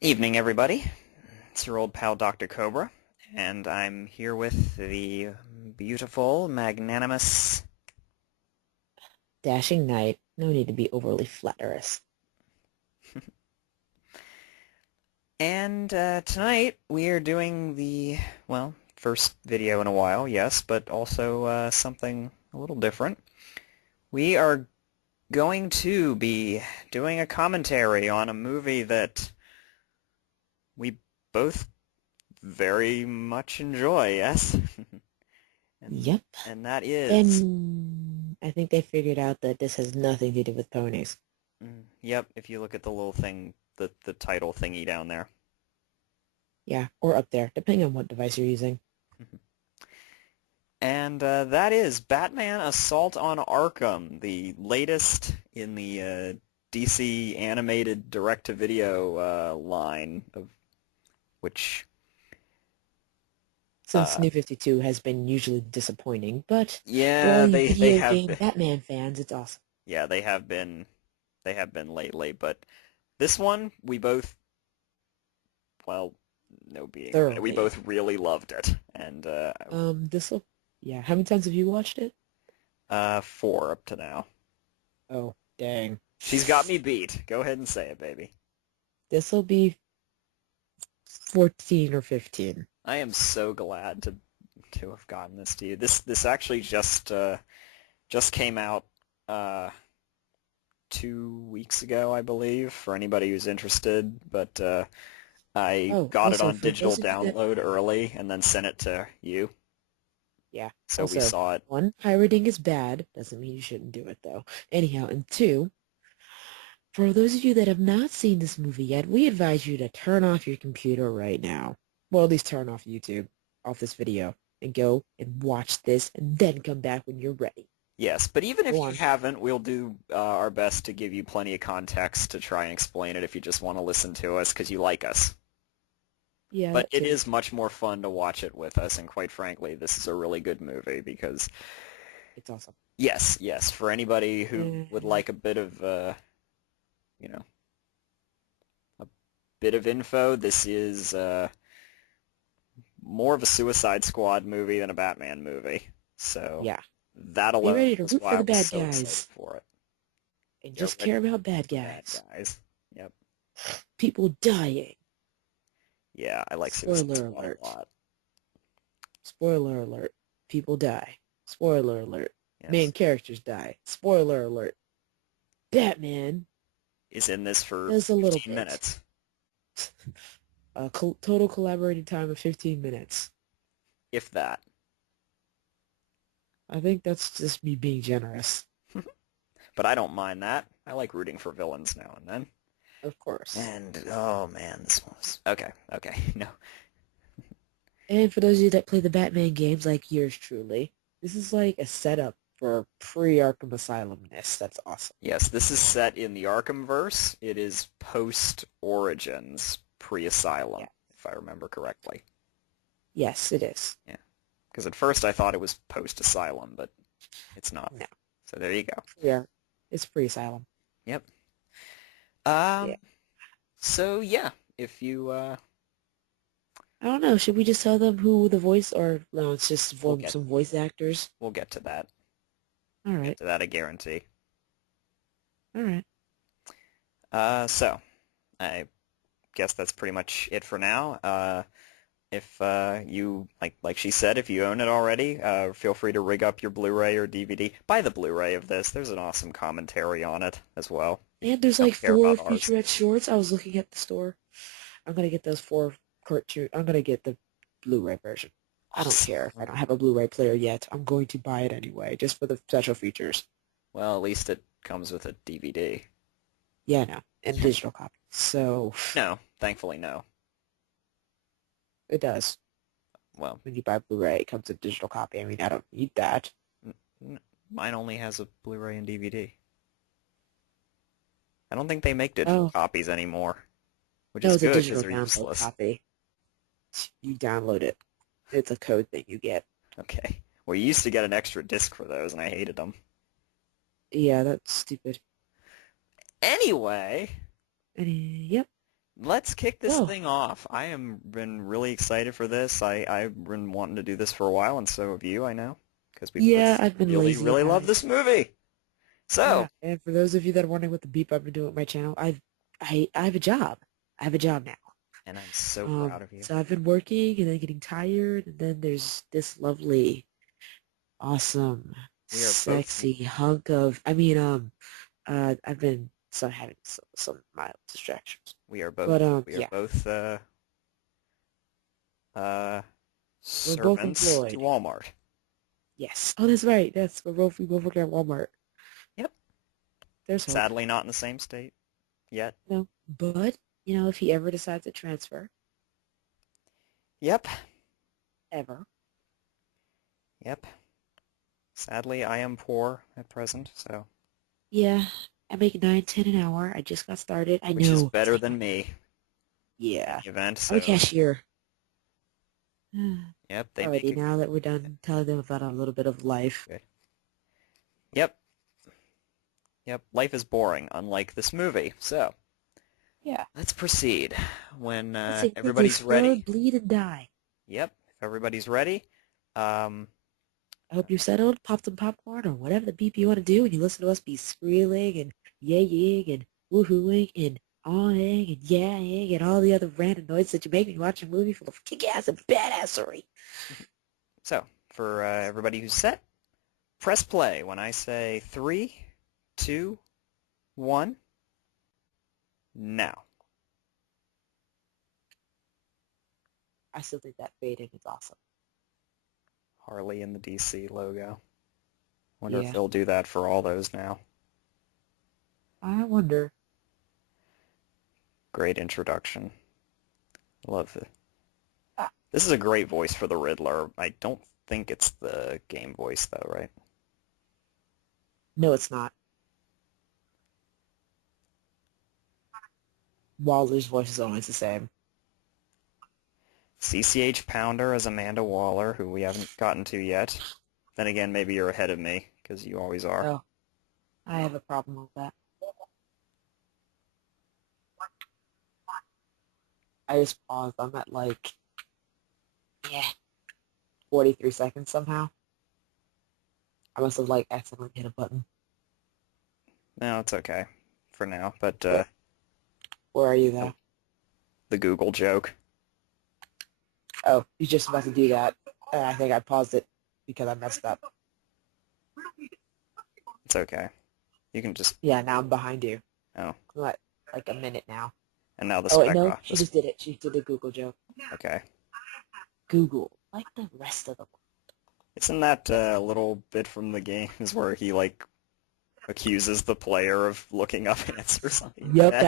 Evening, everybody. It's your old pal Dr. Cobra, and I'm here with the beautiful, magnanimous... Dashing knight. No need to be overly flatterous. And tonight we are doing the, well, first video in a while, yes, but also something a little different. We are going to be doing a commentary on a movie that we both very much enjoy, yes? and Yep. and that is... And I think they figured out that this has nothing to do with ponies. Yep, if you look at the little thing, the title thingy down there. Yeah, or up there, depending on what device you're using. And that is Batman Assault on Arkham, the latest in the DC animated direct-to-video line, of which, Since uh, New 52 has been usually disappointing, but for all yeah, you they video have game been, Batman fans, it's awesome. yeah, they have been lately, but this one we both, well, no being about it, we Thoroughly. both really loved it, and This'll... Yeah, how many times have you watched it? four up to now. Oh, dang. She's got me beat. Go ahead and say it, baby. This'll be 14 or 15. I am so glad to have gotten this to you. This actually just came out uh 2 weeks ago, I believe, for anybody who's interested. But I Oh, got it also, on for digital those of you that... download early and then sent it to you, Yeah. so we Also, saw it. one, pirating is bad. Doesn't mean you shouldn't do it, though. Anyhow, and two, for those of you that have not seen this movie yet, we advise you to turn off your computer right now. Well, at least turn off YouTube, off this video, and go and watch this, and then come back when you're ready. Yes, but even Go if you on. haven't, we'll do our best to give you plenty of context to try and explain it if you just want to listen to us because you like us. Yeah, But that it too. is much more fun to watch it with us, and quite frankly, this is a really good movie because, It's awesome. yes, yes, for anybody who would And like a bit of, you know, a bit of info, this is more of a Suicide Squad movie than a Batman movie. So yeah, that be alone ready to was root why for I the was bad so excited guys, for it. and Get just care ready about bad for the bad guys. guys. Yep. People dying. Yeah, I like Suicide Spoiler Squad a alert. lot. Spoiler alert. People die. Spoiler alert. Main Yes. characters die. Spoiler alert. Batman Is in this for does a little 15 bit. minutes, A total collaborated time of 15 minutes. if that. I think that's just me being generous. But I don't mind that. I like rooting for villains now and then. Of course. And oh man, this was okay. Okay, no. And for those of you that play the Batman games like yours truly, this is like a setup for pre-Arkham Asylum-ness. That's awesome. Yes, this is set in the Arkhamverse. It is post Origins, pre-Asylum, Yeah. if I remember correctly. Yes, it is. Yeah, because at first I thought it was post Asylum, but it's not. No. So there you go. Yeah. It's pre-Asylum. Yep. Yeah. Um. So yeah, if you I don't know. Should we just tell them who the voice, or no, it's just we'll get some voice actors? we'll get to that. All We'll get right. to that, I guarantee. All right. So I guess that's pretty much it for now. If you like she said, if you own it already, feel free to rig up your Blu-ray or DVD. Buy the Blu-ray of this. There's an awesome commentary on it as well. If And you there's like don't care four about ours. featurette shorts. I was looking at the store. I'm gonna get those four cartoon. I'm gonna get the Blu-ray version. I don't Awesome. care if I don't have a Blu-ray player yet. I'm going to buy it anyway, just for the special features. Well, at least it comes with a DVD. Yeah, no, and digital copy. So No, thankfully no. it does. Well, When you buy Blu-ray, it comes with digital copy. I mean, I don't need that. mine only has a Blu-ray and DVD. I don't think they make digital Oh, copies anymore, which no, is it's a good because digital they're download useless. copy. You download it. It's a code thing you get. Okay. Well, you used to get an extra disc for those, and I hated them. Yeah, that's stupid. Anyway, Yep. let's kick this Oh, thing off. I am been really excited for this. I've been wanting to do this for a while, and so have you, I know, because we yeah, both I've been really, lazy really about love it. this movie. So, Yeah, and for those of you that are wondering what the beep I've been doing with my channel, I have a job. I have a job now. and I'm so proud of you. So I've been working and then getting tired, and then there's this lovely, awesome, We are both sexy hunk of. I've been having some mild distractions, we are both but we are yeah, both uh we're both servants to employed. Walmart. Yes. Oh, that's right. That's we both work at Walmart. Yep. There's hope. Sadly, not in the same state yet. No, but if he ever decides to transfer, Yep. ever, Yep. Sadly, I am poor at present, so yeah, I make 9, 10 an hour. I just got started. I which is know. It's better like, than me in yeah, the event. I'm a So, cashier. yep, they make Alrighty, it now that we're done telling them about a little bit of life. good. Yep. Yep. Life is boring, unlike this movie. So, Yeah. let's proceed when Let's see, let's everybody's explode, ready. bleed, and die. Yep. If everybody's ready. Um, I hope you're settled, pop some popcorn, or whatever the beep you want to do when you listen to us be squealing and yay-ying and woohooing and awing and yeah-ing and all the other random noises that you make when you watch a movie full of kick-ass and badassery. so, for everybody who's set, press play when I say 3, 2, 1, now. I still think that fading is awesome. Harley and the DC logo. Wonder if Yeah. they'll do that for all those now. I wonder. Great introduction. Love it. Ah, This is a great voice for the Riddler. I don't think it's the game voice, though, right? no, it's not. Waller's voice is always the same. CCH Pounder as Amanda Waller, who we haven't gotten to yet. Then again, maybe you're ahead of me, because you always are. Oh, I have a problem with that. I just paused. I'm at like, yeah, 43 seconds somehow. I must have like accidentally hit a button. No, it's okay for now, but Where are you though? the Google joke. Oh, you're just about to do that. And I think I paused it because I messed up. It's okay. You can just... Yeah, now I'm behind you. Oh. What? Like a minute now. And now the Oh wait, spec no, off. she just did it. She did a Google joke. Okay. Google, like the rest of the world. Isn't that a little bit from the games where he, like, accuses the player of looking up answers on the Yep, internet?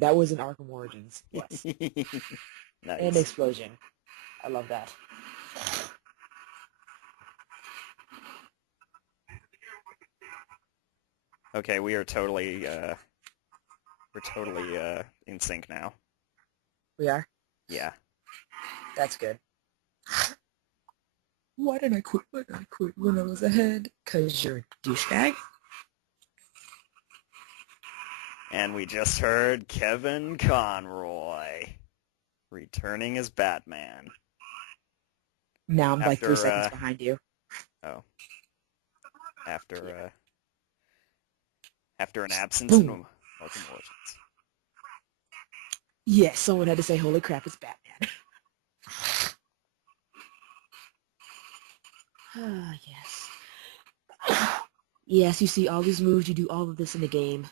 that was in Arkham Origins. Yes. And Nice. explosion. I love that. Okay, we're totally in sync now. We are? Yeah. That's good. Why did I quit? Why did I quit when I was ahead? Because you're a douchebag? And we just heard Kevin Conroy returning as Batman. Now I'm like 3 After, seconds behind you. oh. After, after an absence in Boom. Arkham Origins. Yes, someone had to say, holy crap, it's Batman. Ah, yes. Yes, you see all these moves, you do all of this in the game.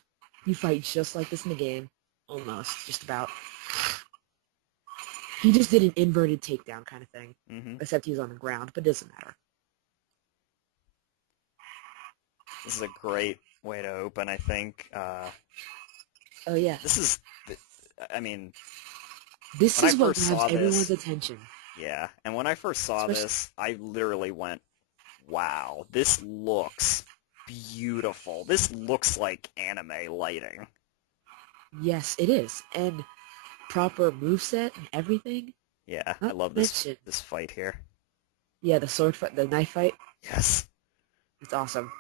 You fight just like this in the game. Almost, just about. He just did an inverted takedown kind of thing. Mm-hmm. Except he was on the ground, but it doesn't matter. This is a great way to open, I think. Oh, yeah. This is, I mean, This when I is what first grabs saw everyone's this, attention. yeah, and when I first saw Especially, this, I literally went, wow, this looks beautiful. This looks like anime lighting. yes, it is. And proper moveset and everything. Yeah, I Not love to mention, this fight here. yeah, the sword fight, the knife fight. Yes. It's awesome.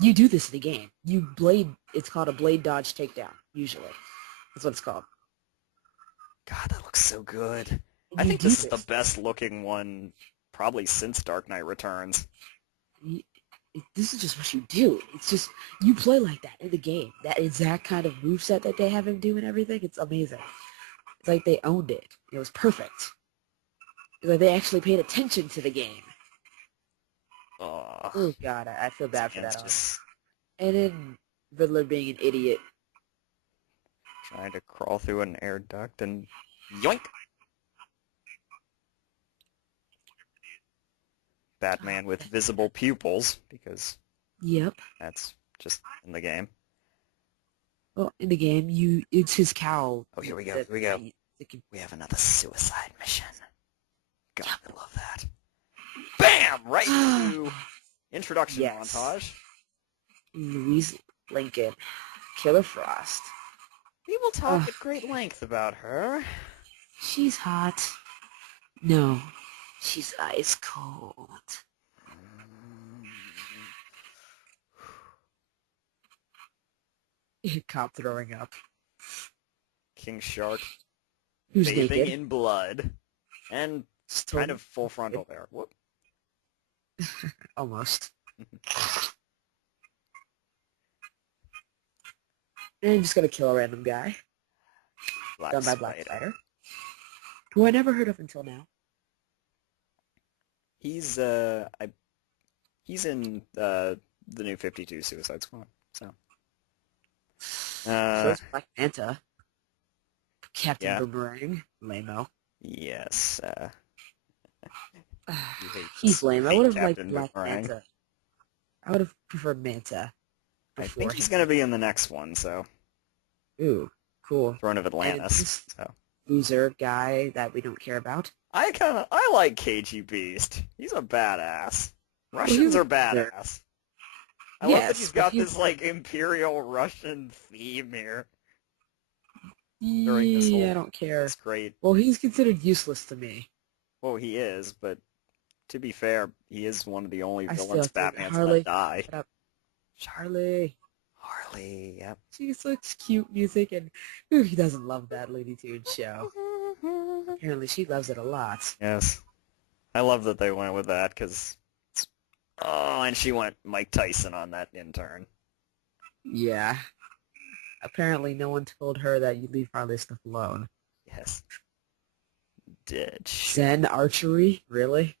You do this in the game. It's called a blade dodge takedown, usually. That's what it's called. so good. And I you think do this is the this. best looking one probably since Dark Knight Returns. You, this is just what you do. It's just, you play like that in the game. That exact kind of moveset that they have him do and everything, it's amazing. It's like they owned it. It was perfect. It's like they actually paid attention to the game. Oh, Oh god, I feel this bad for man's that artist. just And then Riddler being an idiot. trying to crawl through an air duct and yoink! Batman with visible pupils, because Yep. that's just in the game. Well, in the game, it's his cowl. Oh, here we go, That, here we that go. he, that can, We have another suicide mission. God, yep. I love that. Bam! Right into introduction Yes. montage. Louise Lincoln. Killer Frost. We will talk Ugh, at great length about her. she's hot. No, she's ice cold. Cop throwing up. King Shark Who's bathing naked? in blood. And Just kind totally of full naked. frontal there. Whoop. Almost. And just gonna kill a random guy. Black Done by Black Spider. Spider. Who I never heard of until now. He's he's in the new 52 Suicide Squad. So So is Black Manta. Captain yeah. Boomerang. Lame-o. Yes. You hate He's lame. I hate would have liked Captain Black Boomerang. Manta. I would have preferred Manta I before think he's him. gonna be in the next one, so Ooh, cool. Throne of And Atlantis. this So loser guy that we don't care about. I like KG Beast. He's a badass. Well, Russians he's a are loser. badass. I love that Yes, he's but got he's this like Imperial Russian theme here during this yeah, I whole don't care. this great. Well, he's considered useless to me. Well, he is, but to be fair, he is one of the only I still villains have to Batman's let Harley. die. Shut up, Charlie. Harley, yep. She looks cute music, and who doesn't love that Looney Tunes show? Apparently, she loves it a lot. Yes. I love that they went with that, because... Oh, and she went Mike Tyson on that intern. Yeah. Apparently, no one told her that you leave Harley stuff alone. Yes. Dead shit. Zen archery, really?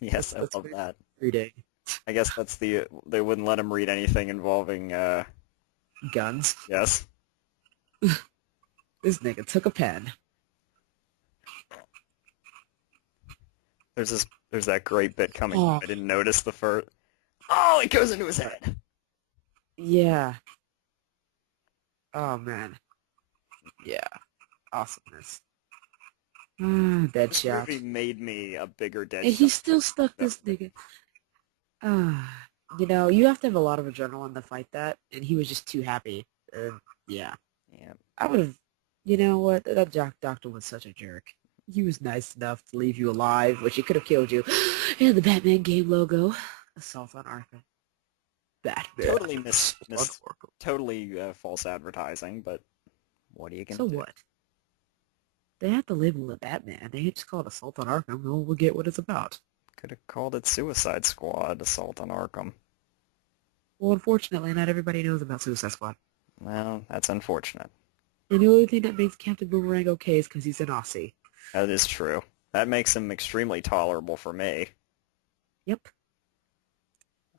Yes, I love that. Reading I guess that's the... They wouldn't let him read anything involving, guns. Yes. This nigga took a pen. There's that great bit coming. Oh. I didn't notice the first... Oh, it goes into his head! Yeah. Oh man. Yeah. Awesomeness. This Deadshot. movie made me a bigger Deadshot. And he still stuck this nigga. You know, you have to have a lot of adrenaline to fight that, and he was just too happy. Yeah. Yeah. I would have, you know what, that doctor was such a jerk. He was nice enough to leave you alive, which he could have killed you. And the Batman game logo. Assault on Arkham. Batman. Totally false advertising, but what are you gonna So do? what? They have to label it Batman. They just call it Assault on Arkham. No one will get what it's about. Could have called it Suicide Squad, Assault on Arkham. Well, unfortunately, not everybody knows about Suicide Squad. Well, that's unfortunate. And the only thing that makes Captain Boomerang okay is because he's an Aussie. That is true. That makes him extremely tolerable for me. Yep.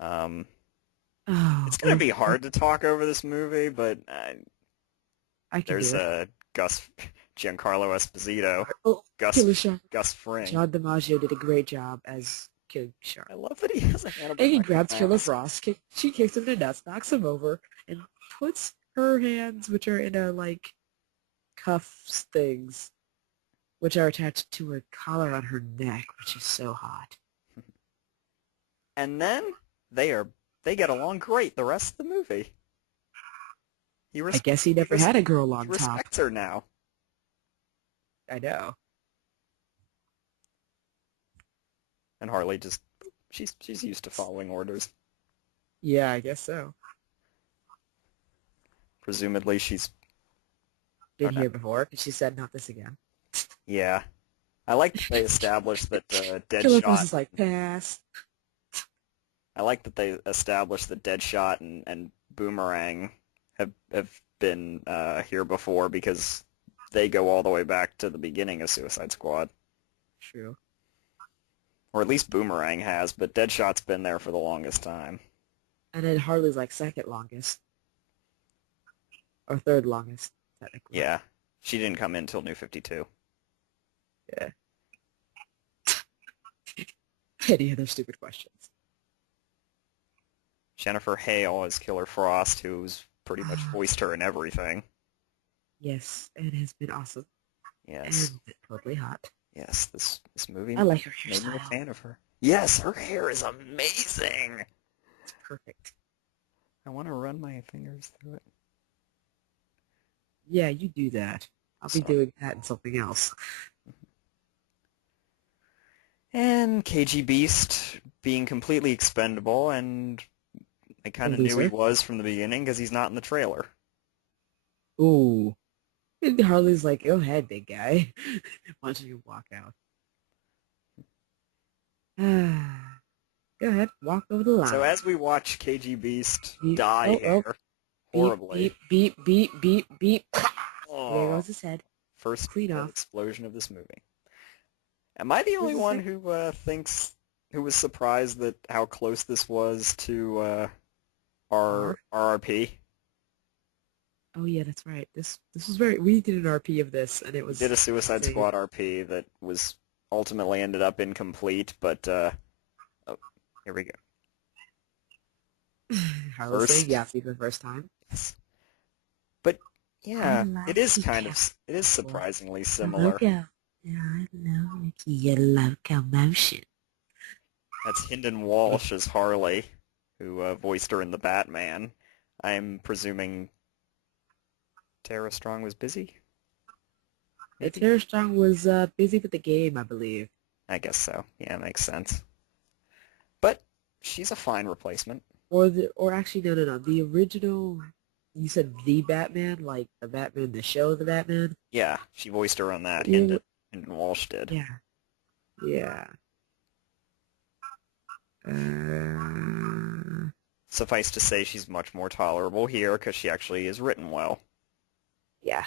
Oh, it's Oh, gonna be hard to talk over this movie, but I can there's do it. Giancarlo Esposito, Oh, Killer Shark. Gus Fring. John DiMaggio did a great job as Killer Shark. I love that he has a Hannibal And he Lecter grabs Killer mask. Frost. She kicks him in the nuts, knocks him over, and puts her hands, which are in a, like, cuffs things, which are attached to her collar on her neck, which is so hot. And then they get along great the rest of the movie. I guess he never had a girl on he top. respects her now. I know. And Harley just she's used to following orders. Yeah, I guess so. Presumably she's Been here before, because she said not this again. Yeah. I like that they established that Killer Frost Deadshot. is like, pass. I like that they established that Deadshot and Boomerang have been here before because they go all the way back to the beginning of Suicide Squad, True. or at least Boomerang has, but Deadshot's been there for the longest time. And then Harley's like second longest, or third longest, technically. Yeah, she didn't come in till New 52. Yeah. Any other stupid questions? Jennifer Hale as Killer Frost, who's pretty much Ah, voiced her in everything. yes, it has been awesome Yes, and totally hot. yes, this movie I like her made me a hairstyle. fan of her. Yes, her hair is amazing. It's perfect. I want to run my fingers through it. Yeah, you do that. I'll be So, doing that and something else. and KG Beast being completely expendable, and I A kind of knew he loser. was from the beginning because he's not in the trailer. Ooh. And Harley's like, go ahead, big guy. Watching him walk out. Go ahead, walk over the So line. as we watch KG Beast Beep. die Oh, oh. here Beep, horribly, beep, beep, beep, beep, beep. There oh, goes his head. first Clean head off. explosion of this movie. Am I the Who's only the one second? who who was surprised that how close this was to our R? RRP? Oh yeah, that's right. This was very. We did an RP of this, and it We did was a Suicide insane. Squad RP that was ultimately ended up incomplete, but oh, here we go. Harley saying First, Yahtzee for the first time. yes. But I yeah, love it is keycap it is people. surprisingly The similar. logo. Yeah, I love your locomotion. That's Hynden Walsh as Harley, who voiced her in the Batman. I'm presuming Tara Strong was busy? Maybe? Tara Strong was busy with the game, I believe. I guess so. Yeah, makes sense. But she's a fine replacement. Or actually no. The original you said the Batman, like the Batman, the show of the Batman? Yeah, she voiced her on that. You Hynden Walsh did. yeah. Yeah. Uh, Suffice to say, she's much more tolerable here because she actually is written well. yeah.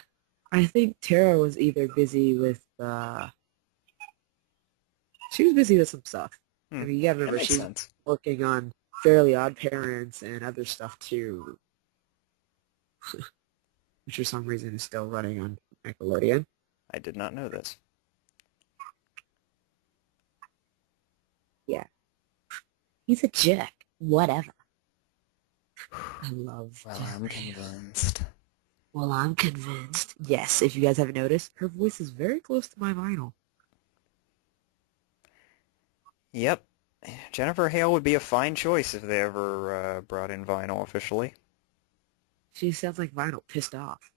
I think Tara was either busy with she was busy with some stuff. Hmm, I mean you gotta that remember makes she's sense. working on Fairly Odd Parents and other stuff too, which for some reason is still running on Nickelodeon. I did not know this. Yeah. He's a jerk. Whatever. I love Well, I'm Jessica. convinced. Well, I'm convinced. Yes, if you guys haven't noticed, her voice is very close to my vinyl. Yep. Jennifer Hale would be a fine choice if they ever brought in vinyl officially. She sounds like vinyl pissed off.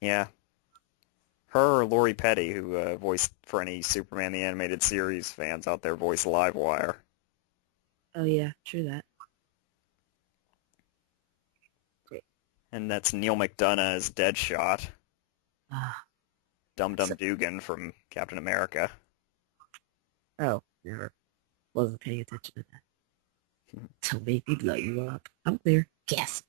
Yeah. Her or Lori Petty, who voiced for any Superman the Animated Series fans out there, voiced Livewire. Oh yeah, true that. Great. And that's Neil McDonough as Deadshot. Ah, Dum Dum so, Dugan from Captain America. oh, never wasn't paying attention to that. Don't make me blow you up. I'm clear. Yes.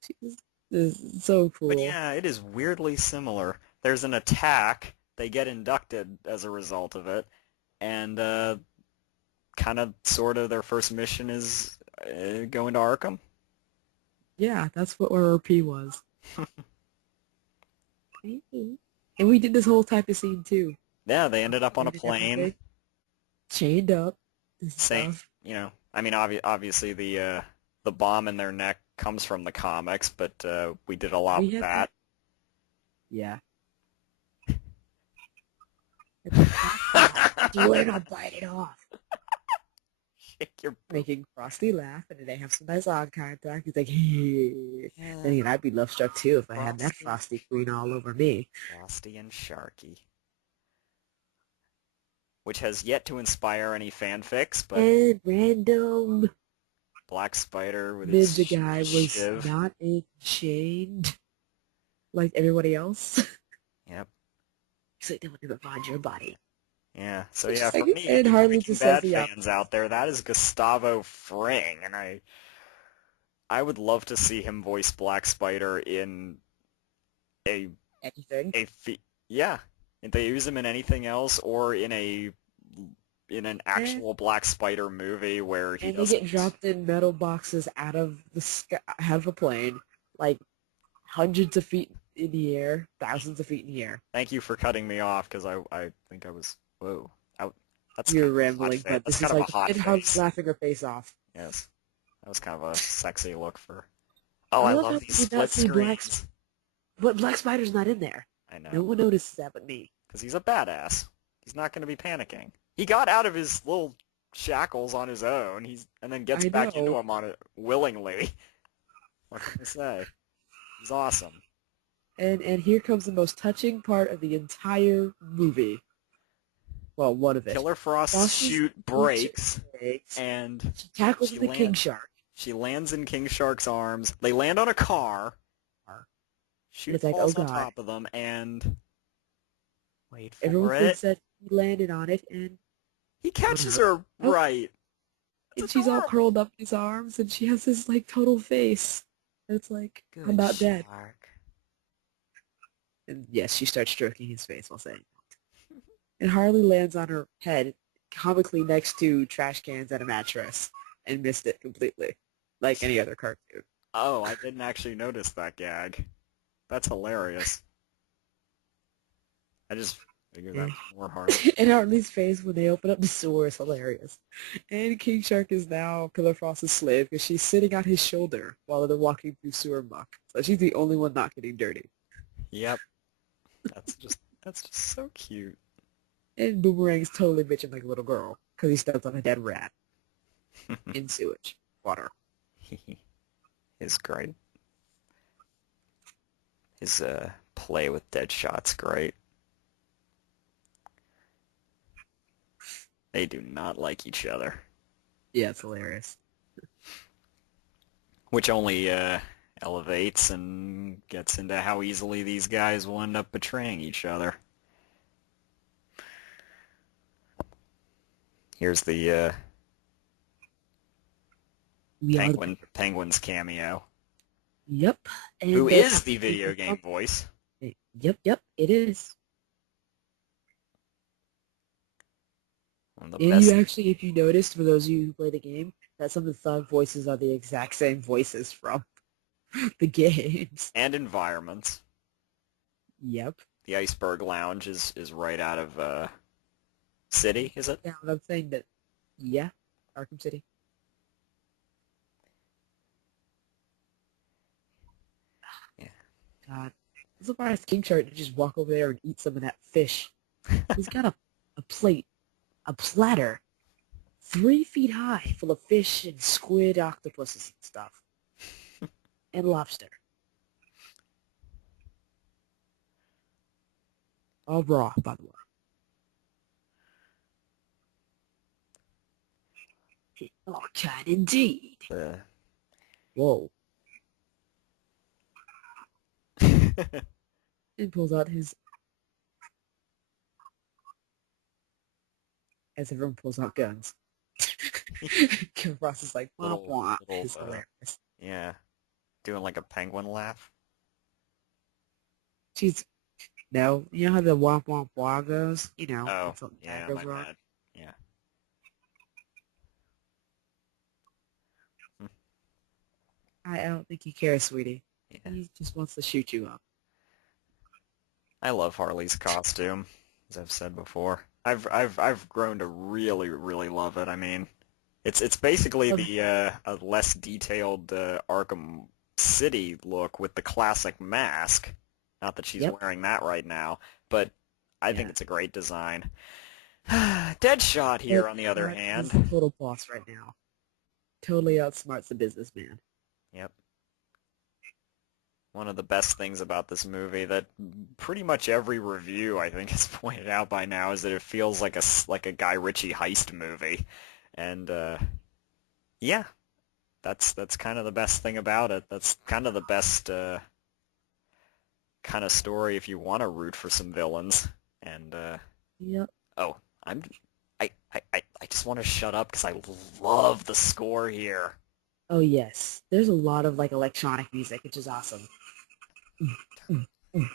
She's this is so But cool. yeah, it is weirdly similar. There's an attack. They get inducted as a result of it. And kind of, sort of, their first mission is going to Arkham. Yeah, that's what RRP was. And we did this whole type of scene too. Yeah, they ended up on a And plane. everything. Chained up and Same, stuff. I mean, obviously the bomb in their neck comes from the comics, but we did a lot We with had that. that. Yeah. It's like, do it, I'll bite it off. Shake your poop. Making Frosty laugh, and then they have some nice eye contact. He's like, hey. Then Yeah, again, I'd be love struck too if I had that Frosty, Frosty queen all over me. Frosty and Sharky, which has yet to inspire any fanfics, but And random. Black Spider with his Ninja guy was shiv. not chained like everybody else. Yep. He's like, they will never find your body. Yeah. So It's yeah, just for like, any and Harley Breaking just says Bad the fans opposite. out there, that is Gustavo Fring, and I would love to see him voice Black Spider in a Anything. a yeah. If they use him in anything else or in an And, actual Black Spider movie where he and they get doesn't. dropped in metal boxes out of the sky, out of a plane, like hundreds of feet in the air, thousands of feet in the air. Thank you for cutting me off because I think I was whoa. I, that's kind You're of a hot rambling, face. but That's this kind is of a like, hot and Harley's face. laughing her face off. Yes, that was kind of a sexy look for. Oh, I I love love how these we did not split see screens. but Black Spider's not in there. I No know, one notices that but me. because he's a badass. He's not going to be panicking. He got out of his little shackles on his own. And then gets I back into know. them on it willingly. What can I say? He's awesome. And here comes the most touching part of the entire movie. Well, one of it. Killer Frost's Frost's chute creature breaks, eggs. and She tackles she the king land shark. she lands in King Shark's arms. They land on a car. And Chute it's like, oh falls on god. top of them, and wait Everyone for thinks it. that he landed on it and He oh catches no. her Nope. right. And That's she's all adorable. curled up in his arms and she has this like total face. And it's like, I'm Good not dead. shark. And yes, she starts stroking his face while saying and Harley lands on her head, comically next to trash cans and a mattress, and missed it completely, like any other cartoon. Oh, I didn't actually notice that gag. That's hilarious. I just figured that And, was more Harley. and Harley's face when they open up the sewer is hilarious. And King Shark is now Killer Frost's slave because she's sitting on his shoulder while they're walking through sewer muck. So she's the only one not getting dirty. Yep. That's just so cute. And Boomerang's totally bitching like a little girl because he stepped on a dead rat in sewage water. His great. His play with Deadshot's great. They do not like each other, Yeah, it's hilarious. which only elevates and gets into how easily these guys will end up betraying each other. Here's the We are the Penguin's cameo, Yep. who And is the video game from voice. Yep, it is. One of the And best you actually, if you noticed, for those of you who play the game, that some of the thug voices are the exact same voices from the games. and environments. Yep. The Iceberg Lounge is right out of City, is it? Yeah, but I'm saying that, yeah, Arkham City. Yeah. God. I'm surprised King Shark to just walk over there and eat some of that fish. He's got a plate, a platter, 3 feet high, full of fish and squid, octopuses and stuff. And lobster. All raw, by the way. Oh, kind indeed. Whoa. And pulls out his... As everyone pulls out guns. Kim Ross is like, womp little, womp. little, It's hilarious. yeah, doing like a penguin laugh. She's... No, you know how the womp womp wah goes? You know, Oh, when something yeah, bad my goes wrong. bad. Yeah. Hmm. I don't think he cares, sweetie. Yeah. He just wants to shoot you up. I love Harley's costume, as I've said before. I've grown to really, really love it. I mean, it's basically Um, the a less detailed Arkham City look with the classic mask. Not that she's yep. wearing that right now, but I think Yeah. it's a great design. Deadshot here, on the other Deadshot is hand. the total boss right now. Totally outsmarts the businessman. Yep. One of the best things about this movie that pretty much every review I think has pointed out by now is that it feels like a Guy Ritchie heist movie, and yeah, that's kind of the best thing about it. That's kind of the best kind of story if you want to root for some villains. And Yep. oh, I'm I just want to shut up because I love the score here. Oh yes. There's a lot of like electronic music, which is awesome. Mm, mm, mm,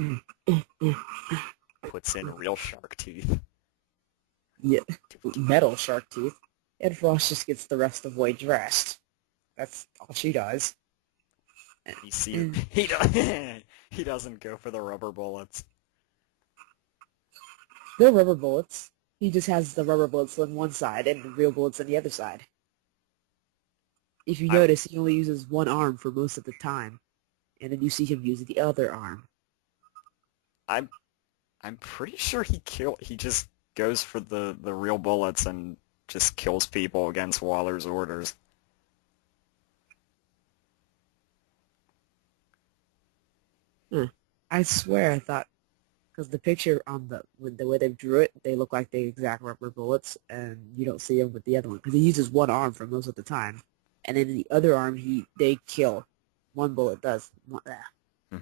mm, mm, mm. Puts in real shark teeth. Yeah. Metal shark teeth. Ed Frost just gets the rest of the way dressed. That's all she does. You see, And he does, he doesn't go for the rubber bullets. no rubber bullets. He just has the rubber bullets on one side and the real bullets on the other side. If you I'm notice, he only uses one arm for most of the time, and then you see him use the other arm. I'm I'm pretty sure he just goes for the real bullets and just kills people against Waller's orders. Huh. I swear I thought, because the picture on with the way they drew it, they look like the exact rubber bullets, and you don't see them with the other one, because he uses one arm for most of the time. And then the other arm, they kill. One bullet does. Hmm.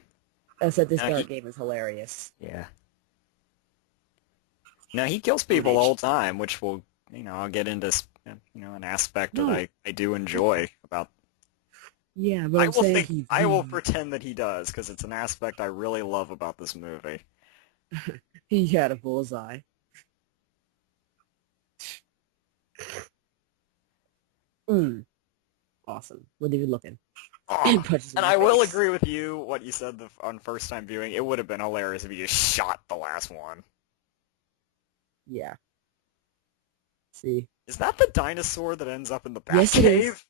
I said this No, dark game is hilarious. yeah. No, he kills people all Carnage. the time, which will, I'll get into, an aspect that No, I do enjoy about. yeah, but I'm saying I will pretend that he does, because it's an aspect I really love about this movie. he had a bullseye. Mm, awesome. Wasn't even looking. Oh, And punches in and my I will face. agree with you, what you said on first time viewing. It would have been hilarious if you just shot the last one. Yeah. See. Is that the dinosaur that ends up in the Yes, it is. Batcave?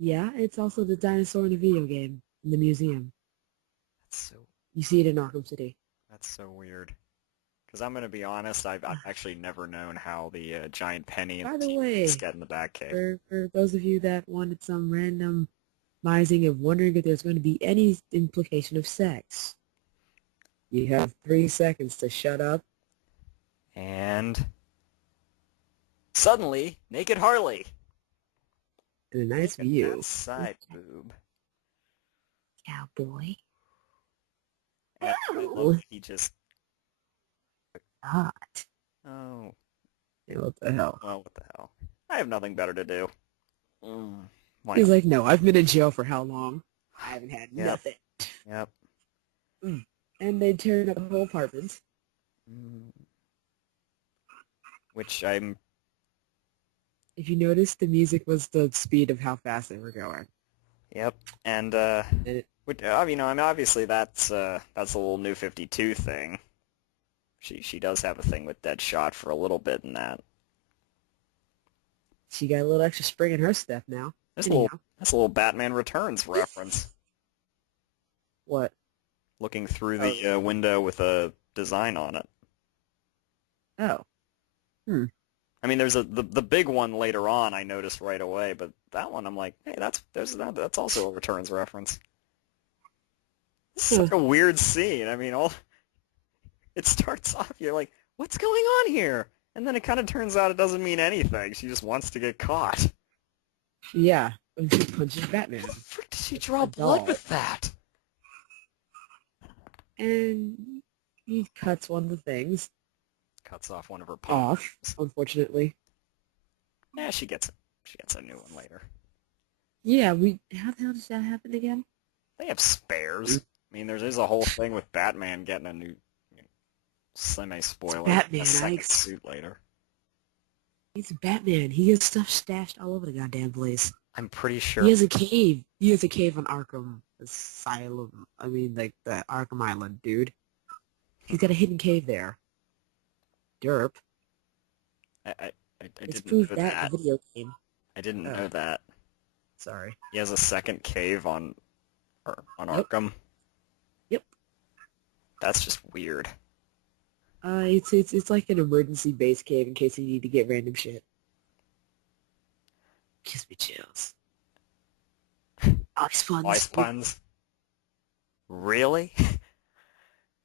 Yeah, it's also the dinosaur in the video game in the museum. That's so You see it in Arkham City. that's so weird. Because I'm gonna be honest, I've actually never known how the giant penny and By the the T-Rex way, get in the Batcave. for those of you that wanted some randomizing of wondering if there's going to be any implication of sex, you have 3 seconds to shut up. And suddenly, naked Harley. And a nice Look at that view. side boob. Cowboy. And I love Oh, that he just. hot. Oh, Hey, what the hell? well, what the hell? I have nothing better to do. Mm, why He's not? like, no, I've been in jail for how long? I haven't had Yep. nothing. Yep. Mm. And they tearing up the whole apartment. Mm, which I'm. If you notice, the music was the speed of how fast they were going. Yep. And And it, I mean, obviously that's a little New 52 thing. She does have a thing with Deadshot for a little bit in that. she got a little extra spring in her step now. Anyhow, That's a little Batman Returns reference. what? Looking through Oh, the window with a design on it. oh, hmm. I mean, there's the big one later on I noticed right away, but that one I'm like, hey, that's also a Returns reference. It's Huh. such a weird scene. I mean, all it starts off, you're like, what's going on here? And then it kind of turns out it doesn't mean anything. She just wants to get caught. Yeah, and she punches Batman. How the frick did she It's draw a blood doll. with that? And he cuts one of the things Cuts off one of her palms. off, unfortunately. Yeah, she gets a new one later. Yeah, how the hell does that happen again? They have spares. I mean, there's a whole thing with Batman getting a new It's semi-spoiler, a Batman, second Ike. suit later. He's Batman. He gets stuff stashed all over the goddamn place. I'm pretty He sure. has a cave. He has a cave on Arkham Asylum. I mean, like the Arkham Island, dude. He's got a hidden cave there. Derp. I, I, I It's didn't proved know that in that. the video game. I didn't Ugh, know that. sorry. He has a second cave on Yep. Arkham. Yep. That's just weird. It's like an emergency base cave in case you need to get random shit. Gives me chills. Ice Ice puns. puns? Really?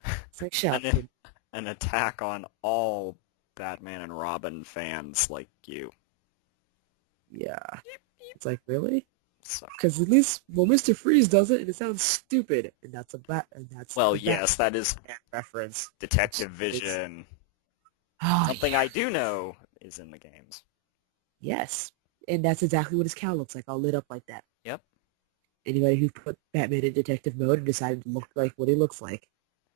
It's like shot. An, an attack on all Batman and Robin fans like you. Yeah. It's like, really? Suck. Because at least, well, Mr. Freeze does it, and it sounds stupid, and that's Well, the yes, that is Batman reference, which Detective is, Vision. oh Something I yeah, do know is in the games. yes, and that's exactly what his cowl looks like, all lit up like that. Yep. Anybody who put Batman in detective mode and decided to look like what he looks like,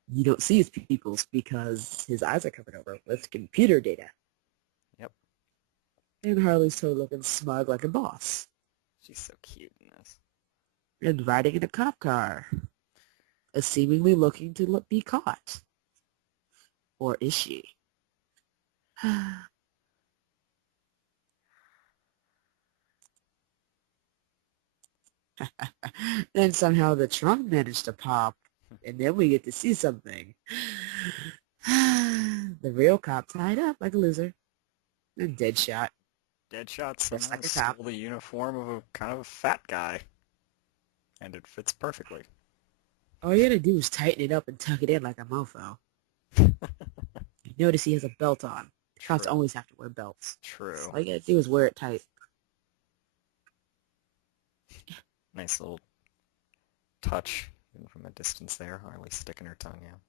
you don't see his pupils because his eyes are covered over with computer data. Yep. And Harley's totally looking smug like a boss, She's so cute in this. and riding in a cop car, seemingly looking to be caught. Or is she? Then somehow the trunk managed to pop, and then we get to see something. The real cop tied up like a loser. And dead shot, Deadshot just somehow like a cop. stole the uniform of a kind of a fat guy, and it fits perfectly. All you gotta do is tighten it up and tuck it in like a mofo. You notice he has a belt on. Cops True. always have to wear belts. True. All you gotta do is wear it tight. Nice little touch, even from a distance there. Harley sticking her tongue out.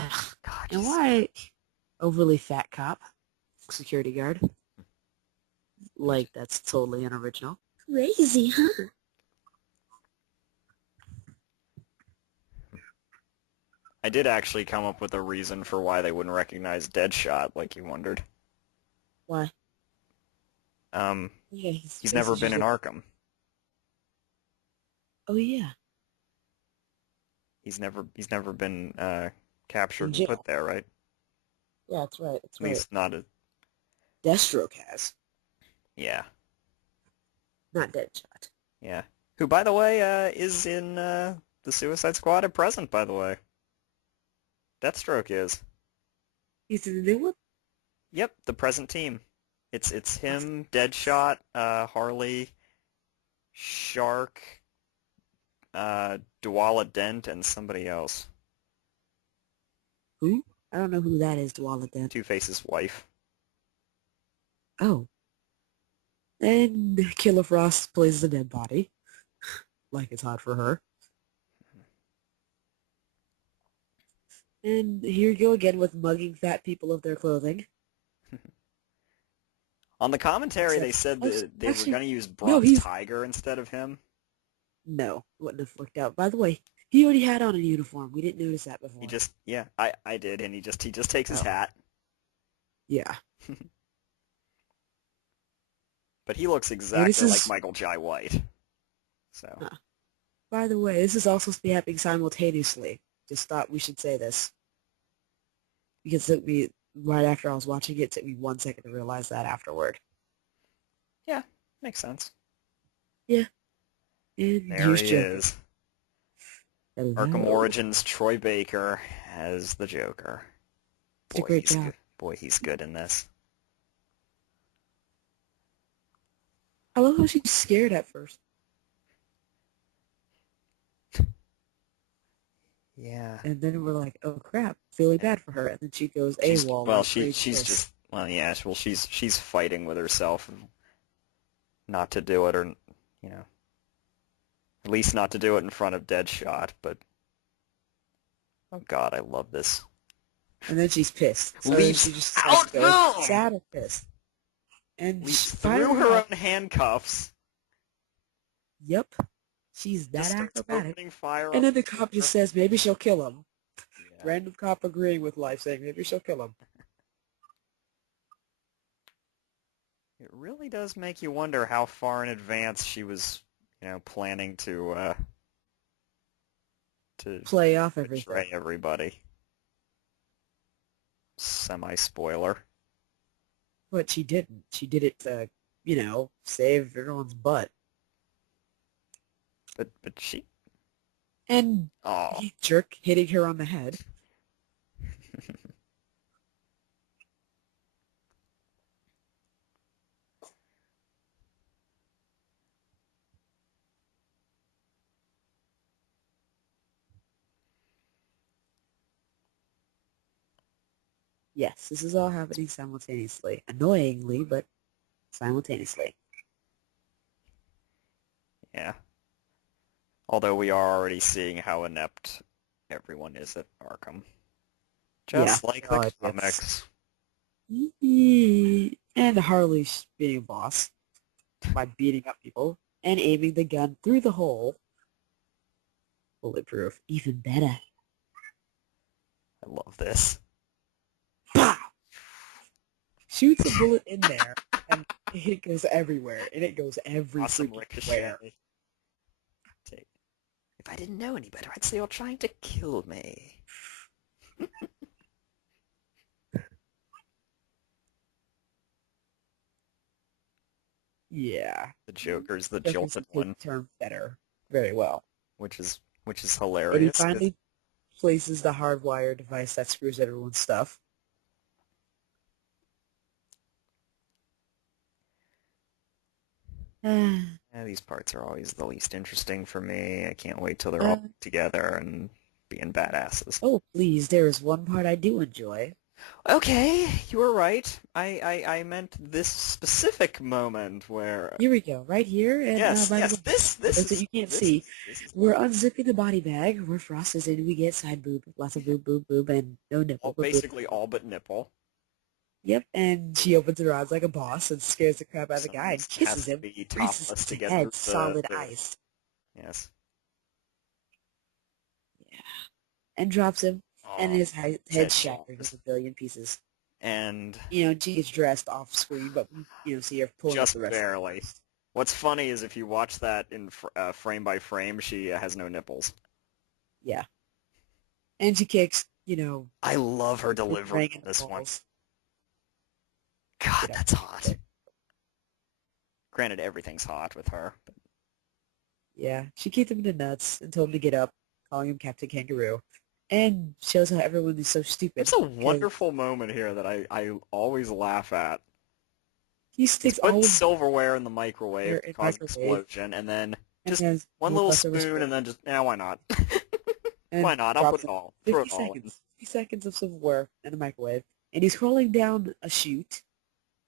Ugh. God, And she's why overly fat cop, security guard? good. Like, that's totally unoriginal. Crazy, huh? I did actually come up with a reason for why they wouldn't recognize Deadshot, like you wondered. Why? Um, Yeah, his he's face never is been in usually... Arkham. Oh, yeah. He's never been captured In and put jail. there, right? Yeah, that's right, that's At right. least not a Deathstroke has, yeah, not Deadshot. yeah. Who, by the way, is in the Suicide Squad at present, by the way. Deathstroke is. He's in the new one? Yep, the present team. It's That's him, Deadshot, Harley, Shark, Dwala Dent, and somebody else. who? I don't know who that is, Dwala then. Two-Face's wife. Oh. And Killer Frost plays the dead body. Like it's hot for her. And here you go again with mugging fat people of their clothing. On the commentary, they Except, said oh, that they were actually, going to use no, Bronze he's... Tiger instead of him. No, wouldn't have worked out. By the way, he already had on a uniform. We didn't notice that He before. just, yeah, I did, and he just takes his Oh, hat. yeah. But he looks And this exactly like is... Michael Jai White. So, Huh. By the way, this is also supposed to be happening simultaneously. Just thought we should say this. Because it took me, right after I was watching it, it took me 1 second to realize that afterward. yeah, makes sense. Yeah. And There here's he Joker. is. Arkham Hello. Origins Troy Baker as the Joker. Did a Boy, great he's job. good. Boy, he's good in this. I love how she's scared at first. Yeah. And then we're like, oh crap, feeling bad for her. And then she goes She's AWOL well, like Rage she's Kiss. just well, yeah. Well, she's fighting with herself not to do it, or you know, at least not to do it in front of Deadshot. But oh God, I love this. And then she's pissed. So then Leaps she just decides out, to go boom! sad or pissed. And Leaps fire through her her up. own handcuffs. Yep. She's Just that starts acrobatic. opening fire And on then the the cop just Joker. says maybe she'll kill him. Yeah. Random cop agreeing with life, saying maybe she'll kill him. It really does make you wonder how far in advance she was, planning to Play off everything. betray everybody. Semi-spoiler. But she didn't. She did it to, save everyone's butt. But she And oh he jerk hitting her on the head. Yes, this is all happening simultaneously. Annoyingly, but simultaneously. Although we are already seeing how inept everyone is at Arkham. Yeah, Just like they're the all idiots. comics. And Harley's being a boss by beating up people and aiming the gun through the hole. Bulletproof. Even better. I love this. Pow! Shoots a bullet in there, and it goes everywhere. And it goes every Awesome freaking where. ricochet. If I didn't know any better, I'd say you're trying to kill me. Yeah. The Joker's the Jokers jilted take one, terms better very well. which is And he hilarious because finally places the hardwire device that screws everyone's stuff. these parts are always the least interesting for me. I can't wait till they're Uh, all together and being badasses. oh, please, there is one part I do enjoy. Okay, you were right. I meant this specific moment where Here we go, right here, and yes, by the yes, way, this for this those that is you can't this see, is this is we're love. unzipping the body bag where Frost is in. We get side boob, lots of boob, boob, boob, and no nipple, All but boob. basically all but nipple. Yep, and she opens her eyes like a boss and scares the crap out of the guy Someone and has kisses to him, be freezes topless his to get through head solid the ice. yes. Yeah, and drops him, and Oh, his his head head shattered blows. into a billion pieces. And She gets dressed off screen, but see her pulling up just the rest of the barely. clothes. What's funny is if you watch that in frame by frame, she has no nipples. Yeah, and she kicks, I love her delivery boomerang in in the this one. balls. God, Get up. that's hot. Granted, everything's hot with her. But Yeah, she kicked him in the nuts and told him to get up, calling him Captain Kangaroo, and shows how everyone is so there's stupid a because wonderful moment here that I always laugh at. he He's sticks putting all of silverware in the her microwave to in cause an microwave explosion, and then and just has one no little leftover spoon, spoon and then just, why not? Why and not? I'll put drops it it all, throw it 50 all in. seconds, 50 seconds of silverware in the microwave, and he's crawling down a chute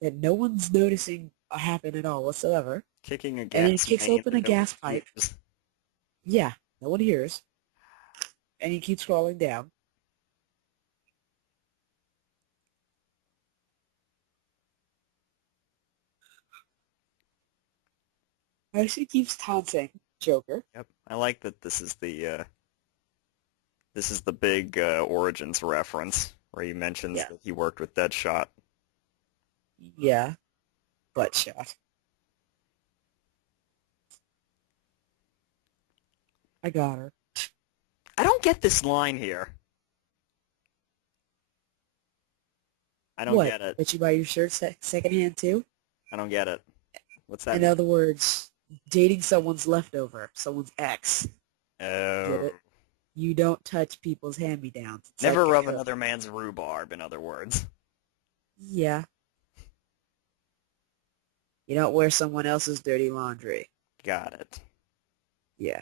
that no one's noticing happen at all whatsoever, Kicking a and then he gas kicks main open that a no one gas pipe. hears. Yeah, no one hears, and he keeps crawling down. And she keeps taunting Joker. Yep, I like that this is the big Origins reference where he mentions Yeah, that he worked with Deadshot. yeah, butt shot. I got her. I don't get this line here. I don't What? get it. Let you buy your shirt secondhand too? I don't get it. What's that In mean? other words, dating someone's leftover, someone's ex. Get Oh. it? You don't touch people's hand-me-downs. It's like Never rub hair. another man's rhubarb, in other words. Yeah. You don't wear someone else's dirty laundry. Got it. Yeah.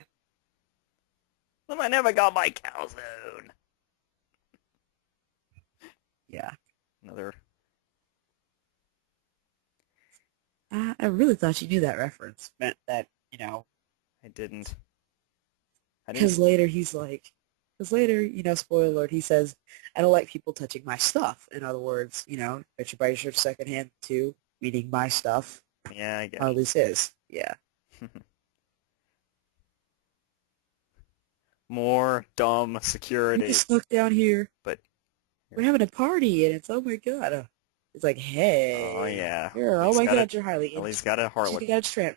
Well, I never got my calzone. Yeah. Another. I really thought you knew that reference. Meant that, I didn't. I didn't. because later because later, spoiler alert, he says, I don't like people touching my stuff. In other words, bet you buy your shirt secondhand too, meaning my stuff. Yeah, I get Or at least his. Yeah. it. More dumb You security. just snuck down here. But We're having a party, and it's, oh my god. It's like, oh hey, yeah, here, well, oh my god, you're highly he's interesting. got a She's got a tramp.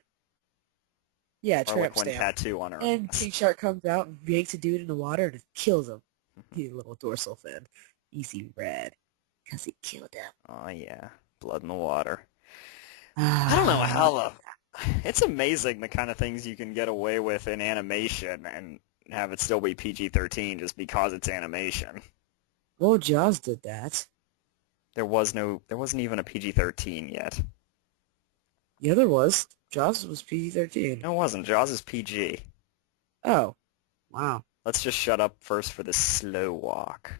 Yeah, tramp Harlequin stamp. tattoo on her And ass. King Shark comes out and yanks a dude in the water and kills him. His little dorsal fin. Easy red. Because he killed him. Oh yeah, blood in the water. I don't know Ah, how it's amazing the kind of things you can get away with in animation and have it still be PG-13 just because it's animation. well, Jaws did that. There wasn't even a PG-13 yet. Yeah, there was. Jaws was PG-13. No, it wasn't. Jaws is PG. Oh, wow. Let's just shut up first for the slow walk.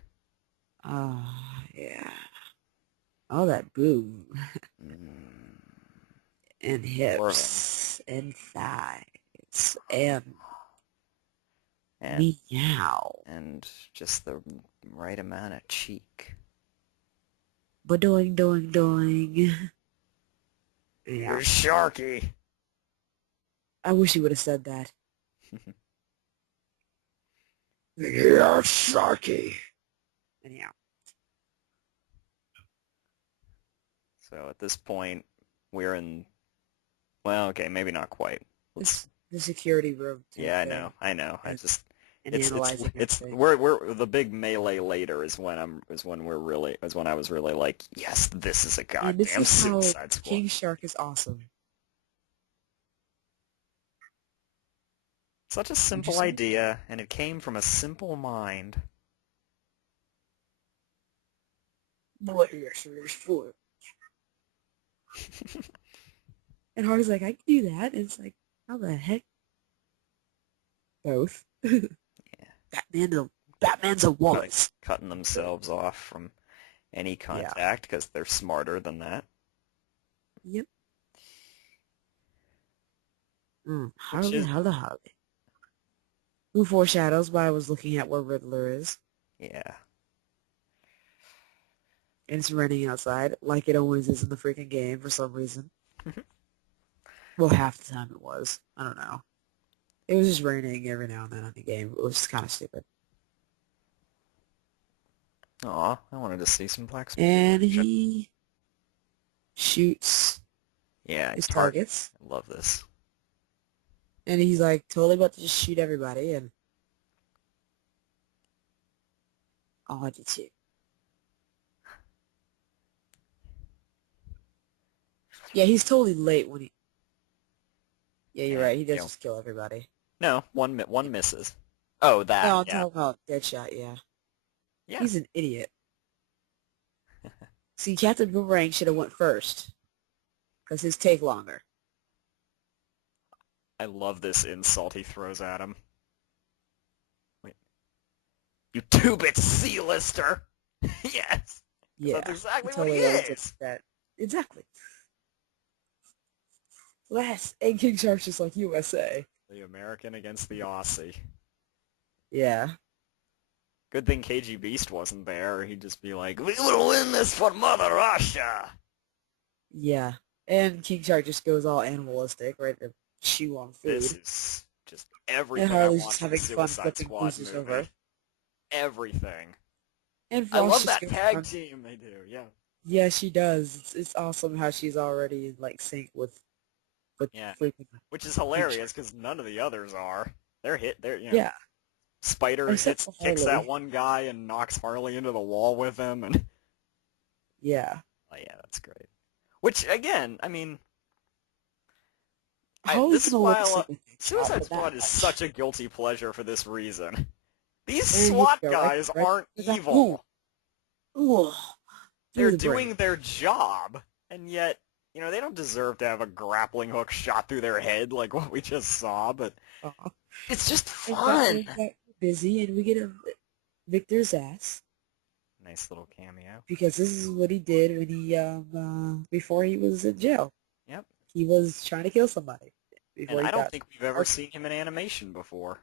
Ah, yeah. All that boob. Mm, And more of them. hips. And thighs. And and Meow. and just the right amount of cheek. Ba-doing, doing, doing. You're Yeah. Sharky. I wish he would have said that. You're Sharky. Anyhow. So at this point, we're in. Well, okay, maybe not quite. It's the security room type Yeah, thing. I know. I And, just and analyzing it's everything. we're the big melee later is when I was really like, yes, this is a And this goddamn is how Suicide Squad. King Shark is awesome. Such a Would you simple say? idea, and it came from a simple mind. Boy, yes, there's four. And Hardy's like, I can do that. And it's like, how the heck? Both. Yeah, Batman's a walrus. cutting themselves off from any Yeah. contact because they're smarter than that. Yep. Which Harley, is, Harley, Harley. Who foreshadows why I was looking at where Riddler is. yeah. And it's raining outside, like it always is in the freaking game for some reason. Well, half the time it was. I don't know. It was just raining every now and then on the game. It was kind of stupid. Aw, I wanted to see some black smoke. And he shoots Yeah, his Hart. targets. I love this. And he's like totally about to just shoot everybody. And oh, I did too. Yeah, he's totally late when he. Yeah, you're And right. He does you know, just kill everybody. no, one misses. Oh, No, that. I'm Yeah, talking about Deadshot. Yeah, yeah. he's an idiot. See, Captain Boomerang should have went first, because his take longer. I love this insult he throws at him. Wait, you two-bit C-lister. Yes, because Yeah, that's he exactly what he totally owns it. is. That exactly. Last and King Shark's just like USA. The American against the Aussie. Yeah, Good thing KG Beast wasn't there, or he'd just be like, "We will win this for Mother Russia." yeah. And King Shark just goes all animalistic, right to chew on This food. is just And everything I Harley's want just from a having fun Suicide flipping Squad pieces over. movie. Everything. And I Frost love just that goes tag on. team they do. Yeah. Yeah, she does. It's awesome how she's already in like sync with Yeah. freaking Which is King Shark. hilarious because none of the others are. They're. Yeah, Spider except for kicks that Harley. one guy and knocks Harley into the wall with him, and Yeah. oh yeah, that's great. Which again, I mean, Harley's this is gonna look why sick with that job, Suicide but that Squad is much. such a guilty pleasure for this reason. These And here SWAT we go, right? guys Right? aren't Boom! evil. Ooh, through They're the brain. doing their job, and yet, they don't deserve to have a grappling hook shot through their head like what we just saw, but Aw. it's just And fun. Batman got busy, and we get a Victor's ass Nice little cameo. because this is what he did when he before he was in jail. Yep. He was trying to kill somebody And before he I don't got think we've ever arrested. seen him in animation before.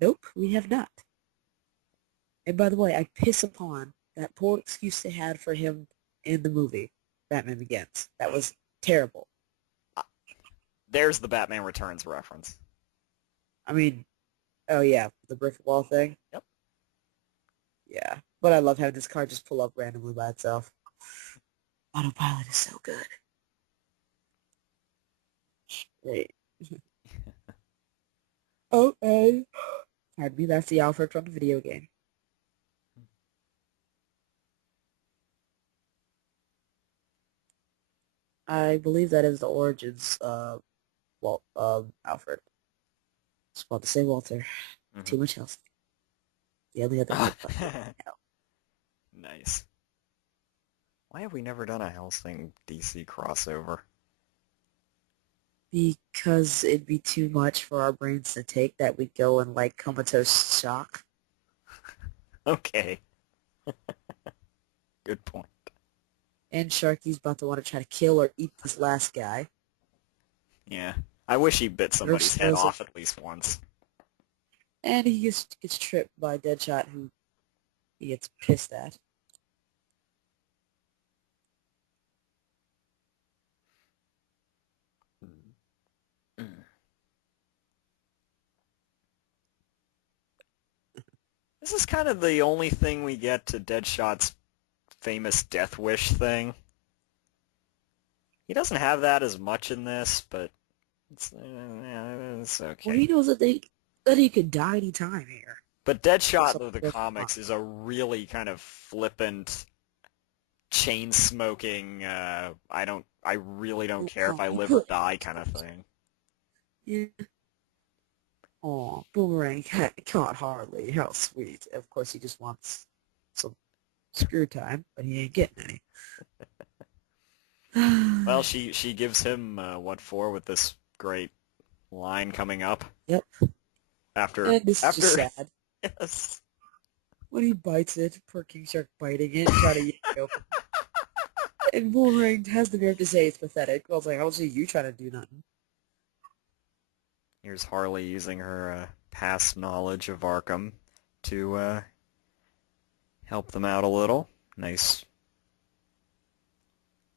Nope, we have not. And by the way, I piss upon that poor excuse they had for him in the movie Batman Begins. That was terrible. There's the Batman Returns reference. I mean, oh yeah, the brick wall thing. Yep. Yeah, but I love having this car just pull up randomly by itself. Autopilot is so good. Great. Okay. Pardon me, that's the Alfred from the video game. I believe that is the origins of Alfred. It's about to say Walter. Too much else. The only other good fucking Nice. Why have we never done a Hellsing DC crossover? because it'd be too much for our brains to take that we'd go in like comatose shock. Okay. Good point. And Sharky's about to want to try to kill or eat this last guy. Yeah. I wish he bit somebody's head explosive. off at least once. And he gets tripped by Deadshot, who he gets pissed at. This is kind of the only thing we get to Deadshot's famous death wish thing. He doesn't have that as much in this, but it's Well, okay. he knows that he could die anytime here. But That's Deadshot all of the that's comics fine. is a really kind of flippant, chain-smoking, I really don't care if Oh, I he live or put die kind of thing. yeah. Oh, Boomerang caught Harley. How sweet. Of course, he just wants some screw time, but he ain't getting Well, any. she gives him what for with this great line coming up Yep. after And this is just after sad. yes. When he bites it, poor King Shark biting it and trying to yank it open. And Boomerang has the nerve to say it's pathetic. I was like, I don't see you trying to do nothing. Here's Harley using her past knowledge of Arkham to help them out a little. Nice.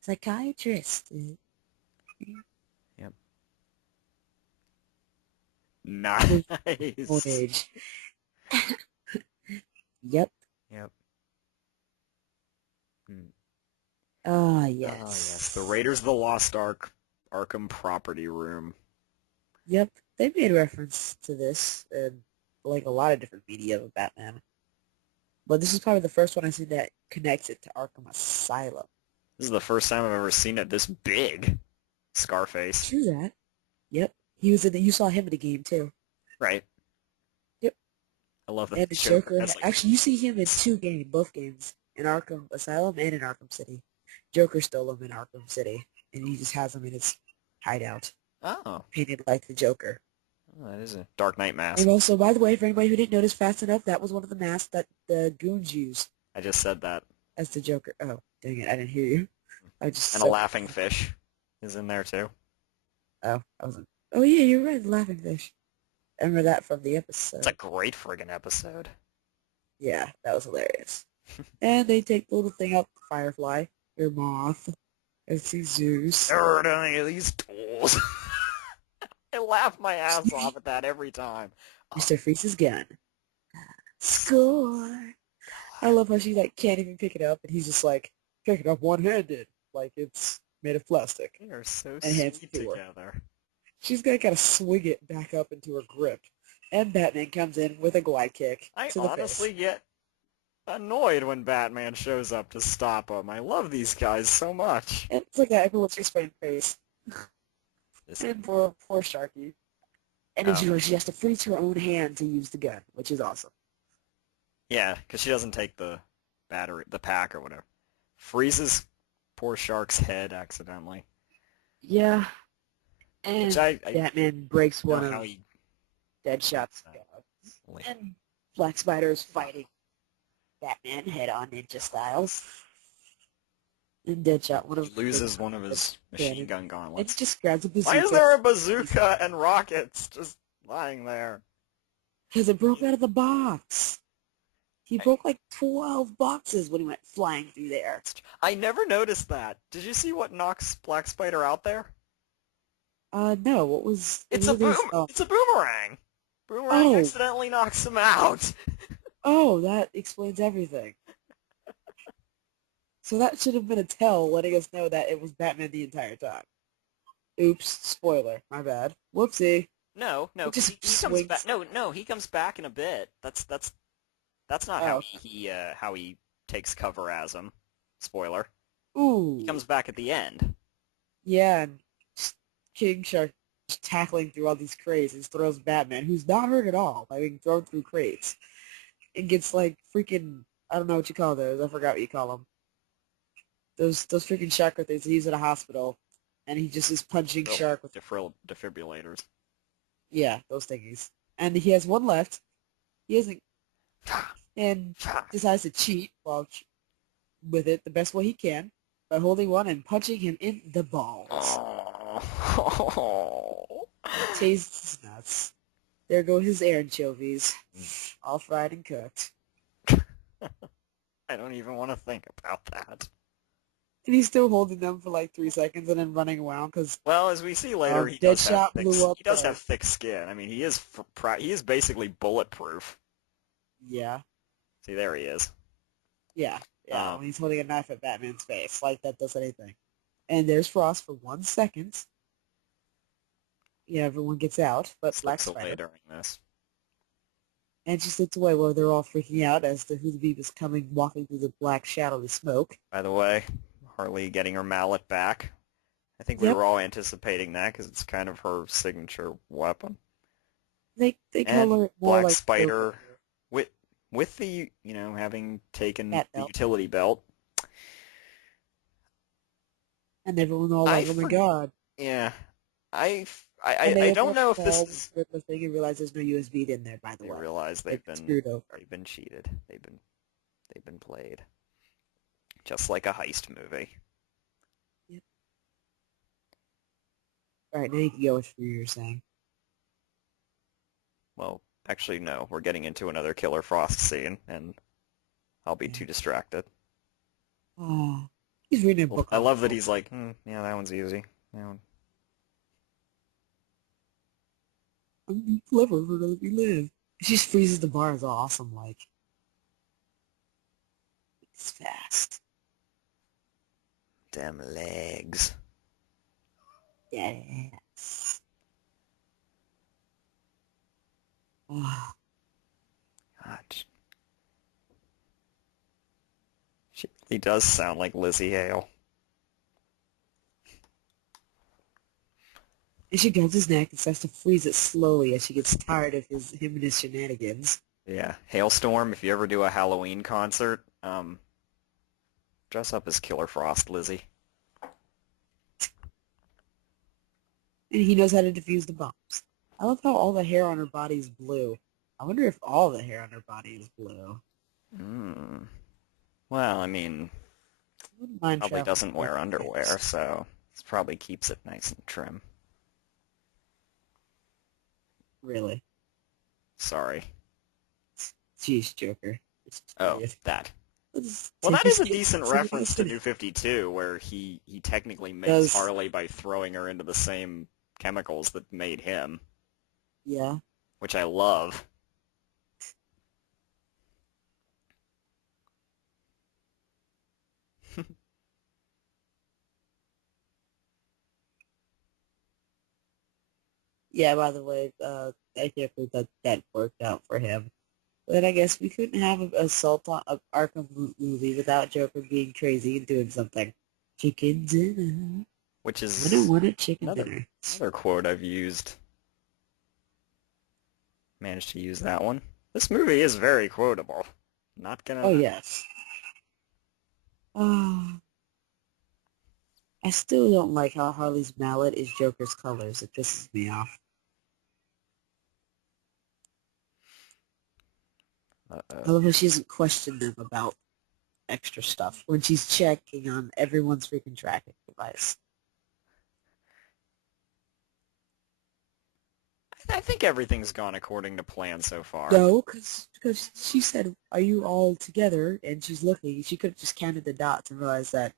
Psychiatrist. Yep. Old Nice. age. Yep. Yep. Hmm. Ah, Oh yes, the yes. Raiders of the Lost Ark Arkham property room. Yep. They made reference to this in like a lot of different media of Batman. But this is probably the first one I've seen that connects it to Arkham Asylum. This is the first time I've ever seen it this big. Scarface. True that. Yep. He was in the, you saw him in the game too. Right. Yep. I love that And the Joker Joker. has like Actually, you see him in both games, in Arkham Asylum and in Arkham City. Joker stole him in Arkham City, and he just has him in his hideout, oh, painted like the Joker. oh, that is a Dark Knight And mask. also, by the way, for anybody who didn't notice fast enough, that was one of the masks that the goons used I just said that. as the Joker. Oh, dang it, I didn't hear you. I just And a so. laughing fish is in there too. Oh, I wasn't. Oh yeah, you're right. The laughing fish. I remember that from the It's a episode. great friggin' episode. Yeah, that was hilarious. And they take the little thing out, Firefly, your moth, and see Zeus. Nerd any of these tools. I laugh my ass off at that every time. Oh, Mr. Freeze's gun. Score. I love how she like can't even pick it up, and he's just like pick it up one-handed, like it's made of plastic, they are so and hands it sweet to her. together. She's gonna kind of swing it back up into her grip, and Batman comes in with a glide kick I to the face. honestly get annoyed when Batman shows up to stop him. I love these guys so much. And it's like that everyone's just sprained face. This, And poor Sharky. And then oh, she has to freeze her own hand to use the gun, which is awesome. yeah, because she doesn't take the the pack or whatever. Freezes poor Shark's head accidentally. Yeah, Which and I Batman breaks don't one know how of he Deadshot's that. guns. And Black Spider is fighting Batman head-on ninja styles. And Deadshot, one He of the loses one of the his machine cannon, gun and he gauntlets. just grabs a Why is bazooka. there a bazooka and rockets just lying there? Because it broke out of the box. He I, broke like 12 boxes when he went flying through there. I never noticed that. Did you see what knocks Black Spider out there? No, what was... It's a boom. Oh, It's a boomerang. Boomerang oh, accidentally knocks him out. oh, that explains everything. So that should have been a tell letting us know that it was Batman the entire time. Oops, spoiler, my bad. Whoopsie. No, no, It because just he comes back. swings. No, no, he comes back in a bit. That's not Oh, how he takes cover as him. Spoiler. He ooh. comes back at the end. Yeah, and King Shark just tackling through all these crates and throws Batman, who's not hurt at all by being thrown through crates, and gets like freaking, I don't know what you call those. I forgot what you call them. Those freaking chakra things they use at a hospital, and he just is punching Oh, Shark with, defibrillators. yeah, those thingies. And he has one left. He hasn't, and decides to cheat with it the best way he can by holding one and punching him in the balls. Oh. Tastes nuts. There go his anchovies, all fried and cooked. I don't even want to think about that. And he's still holding them for like 3 seconds and then running around because Well, as we see later, Deadshot blew up he does have thick skin. I mean, he is basically bulletproof. Yeah, See, there he is. yeah, yeah. Um, When he's holding a knife at Batman's face, like that does anything. And there's Frost for 1 second. Yeah, everyone gets out, but Black slips away Spider. during this. And she slips away while they're all freaking out as the Hoodoo is coming, walking through the black shadowy smoke. By the way, Harley getting her mallet back. I think we Yep, were all anticipating that because it's kind of her signature weapon. they And color it more Black like Joker Spider, with the having taken cat the belt. utility belt, And everyone all I like, oh my for god. yeah, And I they open don't up know the if this wall with is. the thing and realize there's no USB in there, by the They way. realize They've they've been been screwed over. already been cheated. They've been played, just like a heist movie. Yep. Alright, now you can go with what you were saying. Well, actually, no. We're getting into another Killer Frost scene, and I'll be Yeah. too distracted. Oh, he's reading a Well, book I on the love that phone. he's like, yeah, that one's easy. That one. I'm clever for to let me live. She just freezes the bar is awesome, like, it's fast. Damn legs. Yes. Oh, God. She really does sound like Lizzie Hale. and she grabs his neck and starts to freeze it slowly as she gets tired of him and his shenanigans. Yeah, Hailstorm, if you ever do a Halloween concert, dress up as Killer Frost, Lizzie. And he knows how to defuse the bombs. I love how all the hair on her body is blue. I wonder if all the hair on her body is blue. Hmm. Well, I mean, I wouldn't mind probably traveling doesn't with wear underwear, Heist. so this probably keeps it nice and trim. Really. Sorry. Jeez, Joker. It's Oh, weird. that. Let's Well, take that your is a skin decent so we can reference to finish. New 52, where he technically makes Does Harley by throwing her into the same chemicals that made him, yeah. which I love. Yeah, by the way, I can't believe that worked out for him. But I guess we couldn't have an assault on an Arkham movie without Joker being crazy and doing something. Chicken dinner. Which I don't is want a chicken another dinner. another quote I've used. Managed to use that one. This movie is very quotable. Not Oh, gonna. yes. I still don't like how Harley's mallet is Joker's colors. It pisses me off. I Uh-oh. love how she doesn't question them about extra stuff when she's checking on everyone's freaking tracking device. I think everything's gone according to plan so far. No, because she said, "Are you all together?" And she's looking. She could have just counted the dots and realized that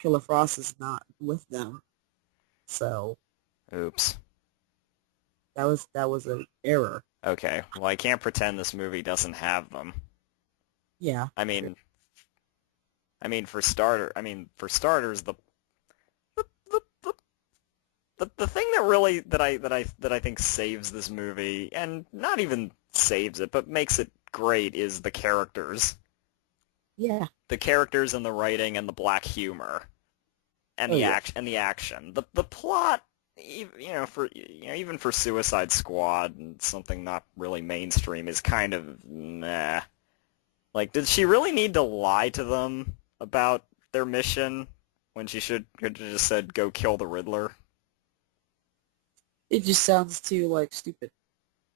Killer Frost is not with them. So Oops. that was an error. Okay. Well, I can't pretend this movie doesn't have them. Yeah. I mean, for starters, the the, the thing that really that I think saves this movie, and not even saves it, but makes it great, is the characters. Yeah. The characters and the writing and the black humor and Oh the yeah. action. The plot, even for Suicide Squad and something not really mainstream, is kind of meh. Like, did she really need to lie to them about their mission when she could have just said, "Go kill the Riddler"? It just sounds too like stupid,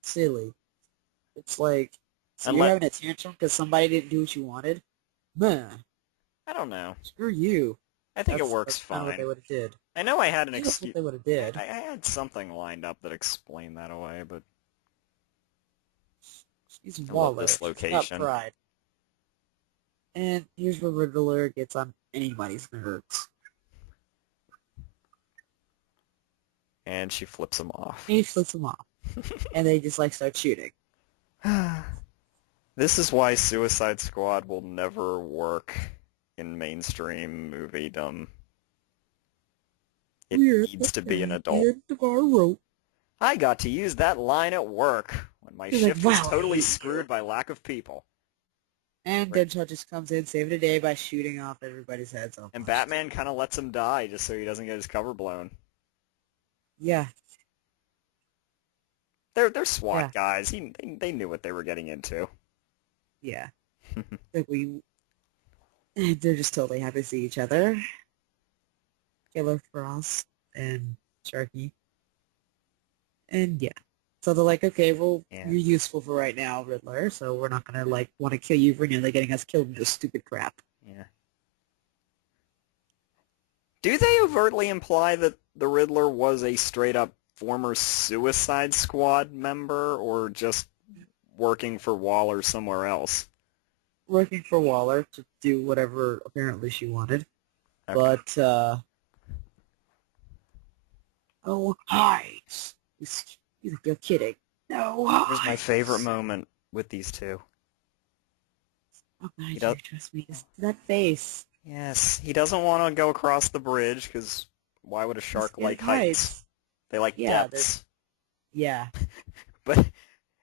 silly. It's like, so you're Unless having a tantrum because somebody didn't do what you wanted? Man, I don't know. screw you. I think it That's works kind of what they fine. would have did. I know I had an I think that's what excuse. they would have did. I had something lined up that explained that away, but He's I love Waller. this He's got location. pride. And here's where Riddler gets on anybody's nerves. And she flips him off. And he flips him off. And they just, like, start shooting. This is why Suicide Squad will never work in mainstream moviedom. It We're needs to be an at adult. the end of our rope. I got to use that line at work when my He's like, shift was wow, I totally hate screwed you. by lack of people. And Right. Deadshot just comes in, saving the day by shooting off everybody's heads off. And Batman kind of lets him die just so he doesn't get his cover blown. Yeah. They're SWAT Yeah. guys. They knew what they were getting into. Yeah. Like they're just totally happy to see each other. Killer Frost and Sharky. And yeah. So they're like, okay, well, Yeah. you're useful for right now, Riddler, so we're not gonna, like, want to kill you for nearly getting us killed in this stupid crap. Yeah. Do they overtly imply that the Riddler was a straight-up former Suicide Squad member, or just working for Waller somewhere else? Working for Waller to do whatever apparently she wanted. Okay. But, oh, Heist. You're kidding. No, Heist. Here's my favorite moment with these two. Oh, God, He does. trust me. That face. Yes, he doesn't want to go across the bridge, because why would a shark like heights? They like depths. Yeah. But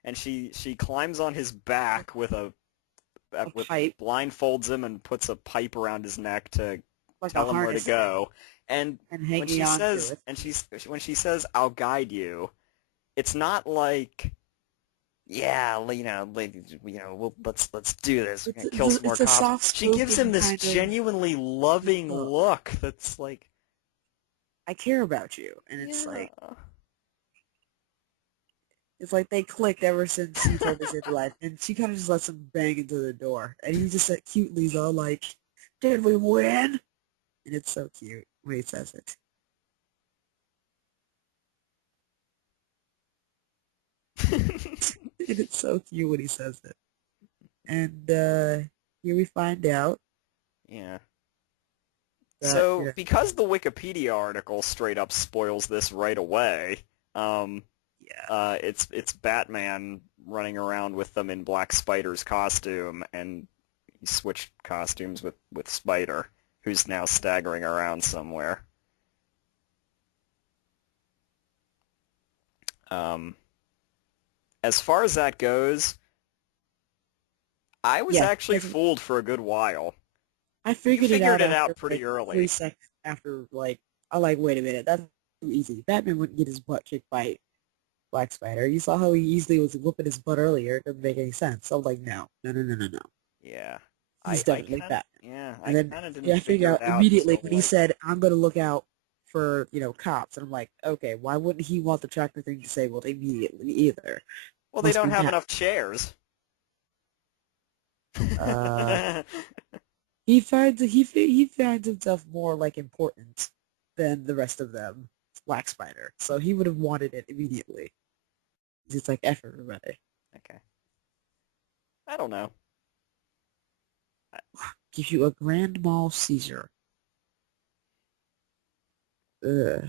and she climbs on his back with Pipe. blindfolds him and puts a pipe around his neck to Like tell him where to go. And when she says, "I'll guide you," it's not like, yeah, let's do this. We're gonna kill some more cops. She gives him this genuinely loving look that's like, I care about you, and it's like they clicked ever since he told us into life, and she kind of just lets him bang into the door, and he just like, cutely's all like, "Did we win?" And it's so cute when he says it. And it's so cute when he says it. And here we find out. yeah. That, because the Wikipedia article straight up spoils this right away, it's Batman running around with them in Black Spider's costume, and he switched costumes with Spider, who's now staggering around somewhere. As far as that goes, I was actually fooled for a good while. I figured it out after, pretty early. 3 seconds after, wait a minute, that's too easy. Batman wouldn't get his butt kicked by Black Spider. You saw how he easily was whooping his butt earlier. It doesn't make any sense. So I'm like, no. Yeah. He's definitely Batman. Yeah, and then kind of didn't figure out it out immediately when he said, "I'm going to look out for, cops." And I'm like, okay, why wouldn't he want the tractor thing disabled immediately either? Well, they don't have enough chairs. He finds himself more, like, important than the rest of them, Black Spider. So he would have wanted it immediately. It's like, F everybody. Okay. I don't know. Gives you a Grand Mal Caesar. Ugh.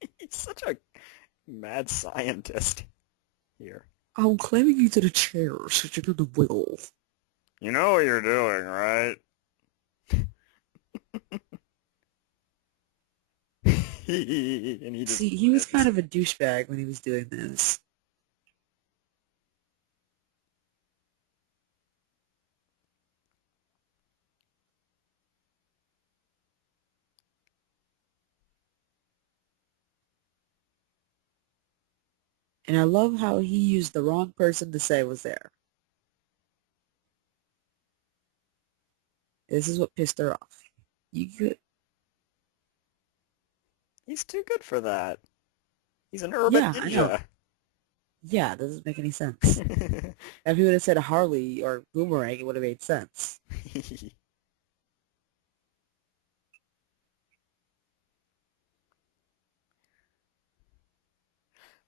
He's such a mad scientist here. I'm claiming you to the chair, so you're the will. You know what you're doing, right? See, he was kind of a douchebag when he was doing this. And I love how he used the wrong person to say was there. This is what pissed her off. You could... He's too good for that. He's an urban ninja. I know. Yeah, it doesn't make any sense. If he would have said Harley or Boomerang, it would have made sense.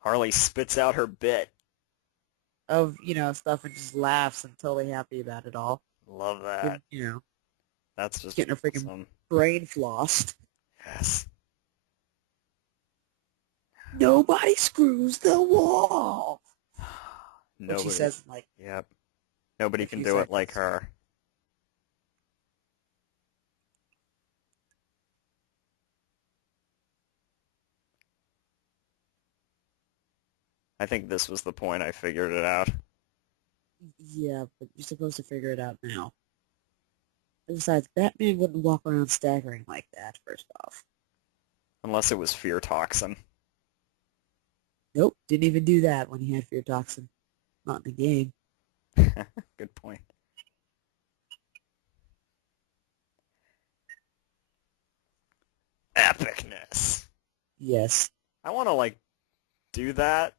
Harley spits out her bit. of, stuff and just laughs and totally happy about it all. Love that. And, That's just getting her freaking awesome. brain flossed. Yes. Nobody screws the wall. Which he Nobody. says in like Yep. Nobody a can few do it like seconds. her. I think this was the point I figured it out. Yeah, but you're supposed to figure it out now. And besides, Batman wouldn't walk around staggering like that, first off. Unless it was fear toxin. Nope, didn't even do that when he had fear toxin. Not in the game. Good point. Epicness. Yes. I want to, like, do that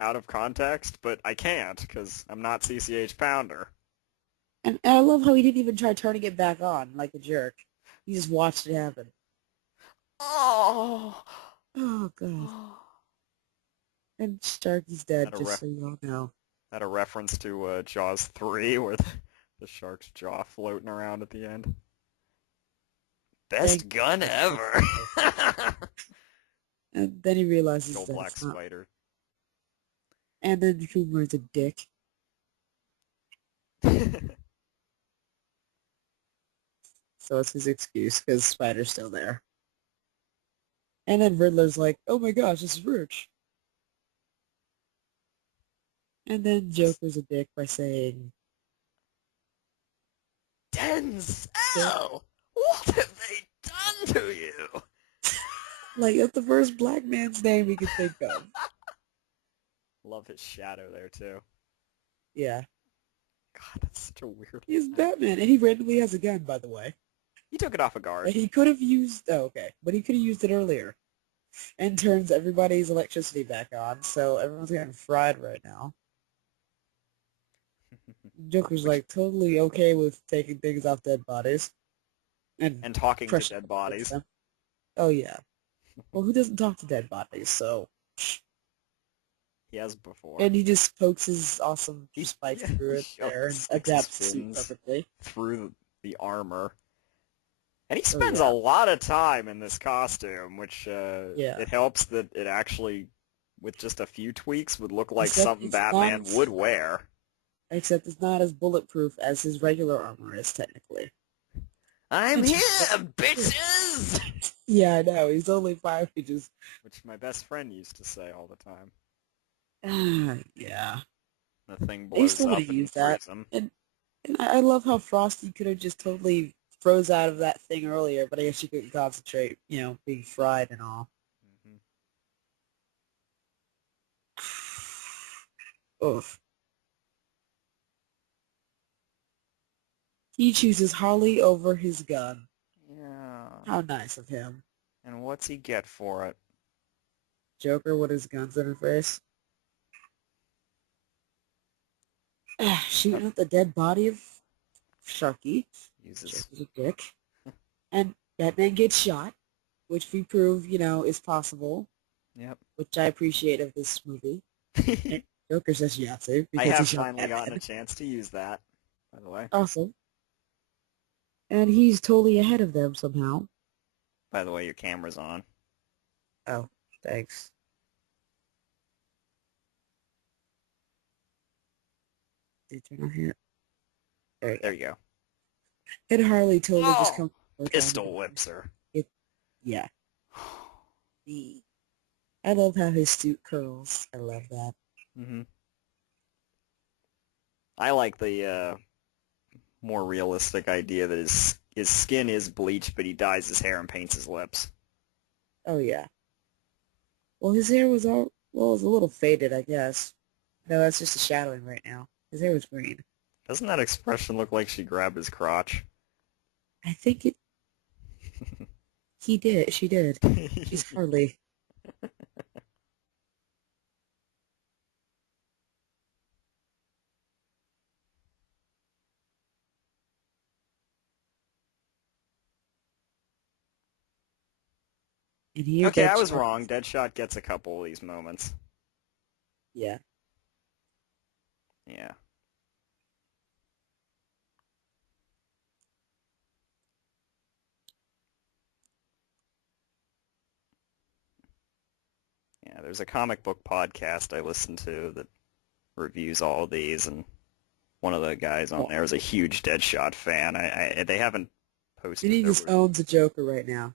out of context, but I can't because I'm not CCH Pounder. And I love how he didn't even try turning it back on like a jerk. He just watched it happen. Oh. Oh, God. Oh. And Starky's dead, That a just ref so you all know. that a reference to Jaws 3 where the shark's jaw floating around at the end. Thank Best gun ever. And then he realizes Joel that Black it's not. Spider. And then Cooper's a dick. So it's his excuse because Spider's still there. And then Riddler's like, oh my gosh, this is Rich. And then Joker's a dick by saying, Denzel, what have they done to you? like, that's the first black man's name he could think of. Love his shadow there too. Yeah. God, that's such a weird He's line. Batman, and he randomly has a gun, by the way. He took it off a guard. And he could have used, oh, okay, but he could have used it earlier. And turns everybody's electricity back on, so everyone's getting fried right now. Joker's Which like totally okay with taking things off dead bodies and and talking to crushing dead them against bodies. them. Oh yeah. Well, who doesn't talk to dead bodies? So, He has before. and he just pokes his awesome He spike yeah, through he it there and sticks his adapts the suit fins perfectly. through the armor. And he Oh spends a yeah, lot of time in this costume, which yeah. it helps that it actually, with just a few tweaks, would look like Except something it's not Batman as would wear. except it's not as bulletproof as his regular armor is technically. I'm Which here, is true. bitches! Yeah, I know. He's only 5 inches. Which my best friend used to say all the time. Yeah. The thing I used to blows want to up and you use that, freeze him. and I love how Frosty could have just totally froze out of that thing earlier, but I guess she couldn't concentrate, being fried and all. Hmm. Oof. He chooses Harley over his gun. Yeah. How nice of him. And what's he get for it? Joker with his guns in her face. Yep. Shooting at the dead body of Sharky. Uses. Joker's a dick. And Batman gets shot, which we prove, is possible, Yep. which I appreciate of this movie. And Joker says Yahtzee I because he have shot finally gotten a Batman. chance to use that, by the way. Awesome. And he's totally ahead of them somehow. By the way, your camera's on. Oh, thanks. Did you turn on here? There you There go. you go. And Harley totally just Oh! comes over trying to Pistol defend whips her. it. Yeah. The I love how his suit curls. I love that. Hmm. I like the more realistic idea that his skin is bleached, but he dyes his hair and paints his lips. Oh yeah. Well, his hair was it was a little faded, I guess. No, that's just a shadowing right now. His hair was green. Doesn't that expression look like she grabbed his crotch? I think he did. She did. She's Harley. And here Okay, I was Deadshot wrong. is Deadshot gets a couple of these moments. Yeah. Yeah. Yeah, there's a comic book podcast I listen to that reviews all of these, and one of the guys on Well, there is a huge Deadshot fan. They haven't and posted he their just review. owns a Joker right now. I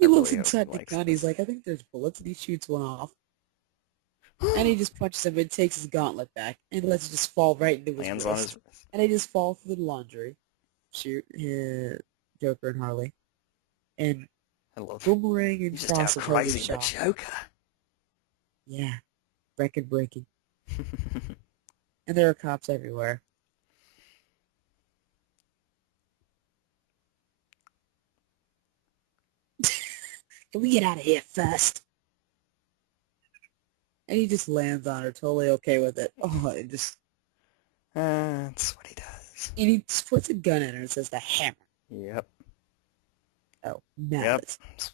He looks really hope he inside the likes gun. He's this. like, I think there's bullets, and he shoots one off. And he just punches him and takes his gauntlet back and lets it just fall right into his Lands on his wrist. wrist. And they just fall through the laundry. Shoot, Joker and Harley. And I love it. Boomerang He's and just Frost have hardly outpricing the shot. Joker. Yeah, record breaking. And there are cops everywhere. Can we get out of here first? And he just lands on her, totally okay with it. Oh, and just That's what he does. and he just puts a gun in her and says the hammer. Yep. Oh, Yep. mallet. It's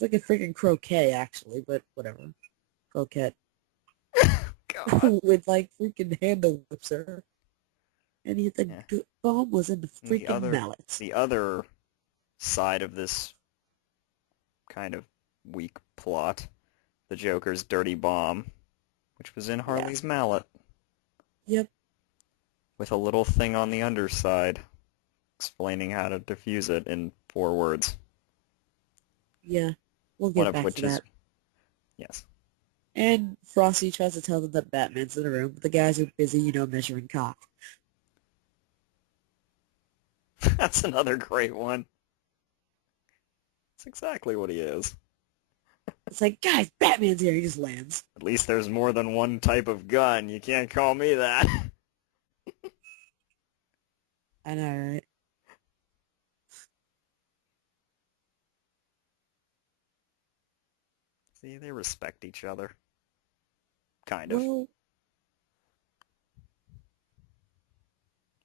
like a freaking croquet, actually, but whatever. Croquette. God. With like freaking handle whips her. And the Yeah. bomb was in the And freaking mallet. the other side of this kind of weak plot, the Joker's dirty bomb, which was in Yeah. Harley's mallet, Yep. with a little thing on the underside explaining how to defuse it in 4 words. Yeah. We'll One get of back which to is that. yes. And Frosty tries to tell them that Batman's in the room, but the guys are busy, measuring cock. That's another great one. That's exactly what he is. It's like, guys, Batman's here. He just lands. At least there's more than one type of gun. You can't call me that. I know, right? See, they respect each other. Kind of. Well,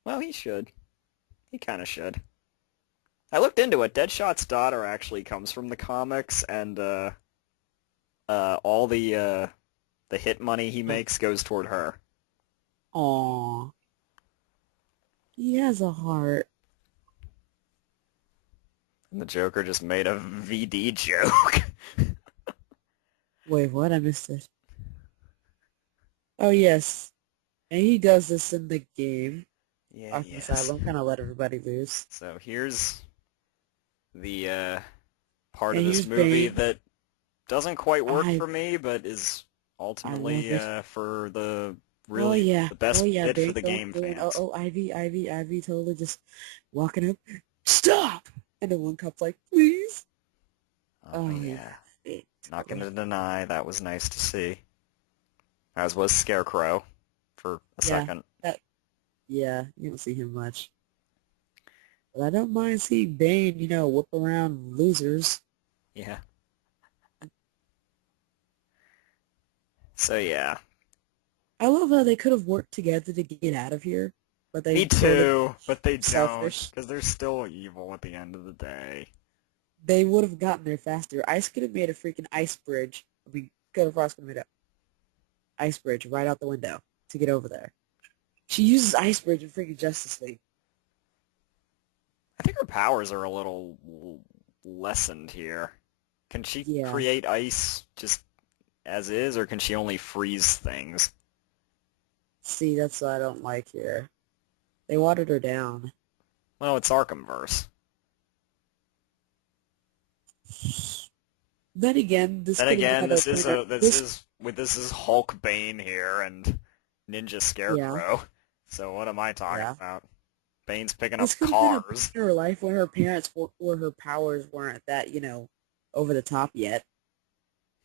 Well, he should. He kind of should. I looked into it. Deadshot's daughter actually comes from the comics, and all the hit money he makes goes toward her. aw. He has a heart. And the Joker just made a VD joke. Wait, what? I missed it. Oh, yes. And he does this in the game. Yeah, Arkham yes. Asylum, kind of let everybody loose. So here's the part And of this here's movie Bane. that doesn't quite work I for me, but is I love ultimately it. for the Oh really yeah. the Oh best yeah. bit for Bane the going game through and fans. Ivy totally just walking up. Stop! And then one cop's like, please. Oh yeah. It, Not gonna deny that was nice to see. As was Scarecrow for a yeah. second. Yeah. You don't see him much. But I don't mind seeing Bane, whip around losers. Yeah. So yeah. I love how they could have worked together to get out of here, but they Me sort of too, but they don't, selfish. because they're still evil at the end of the day. They would have gotten there faster. Ice could have made a freaking ice bridge. I mean, Killer Frost could have made an ice bridge right out the window to get over there. She uses ice bridge in freaking Justice League. I think her powers are a little lessened here. Can she Yeah. create ice just as is, or can she only freeze things? See, that's what I don't like here. They watered her down. Well, it's Arkhamverse. Then again, this Then could have again, had a this is Hulk Bane here and Ninja yeah, Scarecrow. So what am I talking yeah. about? Bane's picking up This could have been a point cars. in her life when her parents where her powers weren't that, over the top yet.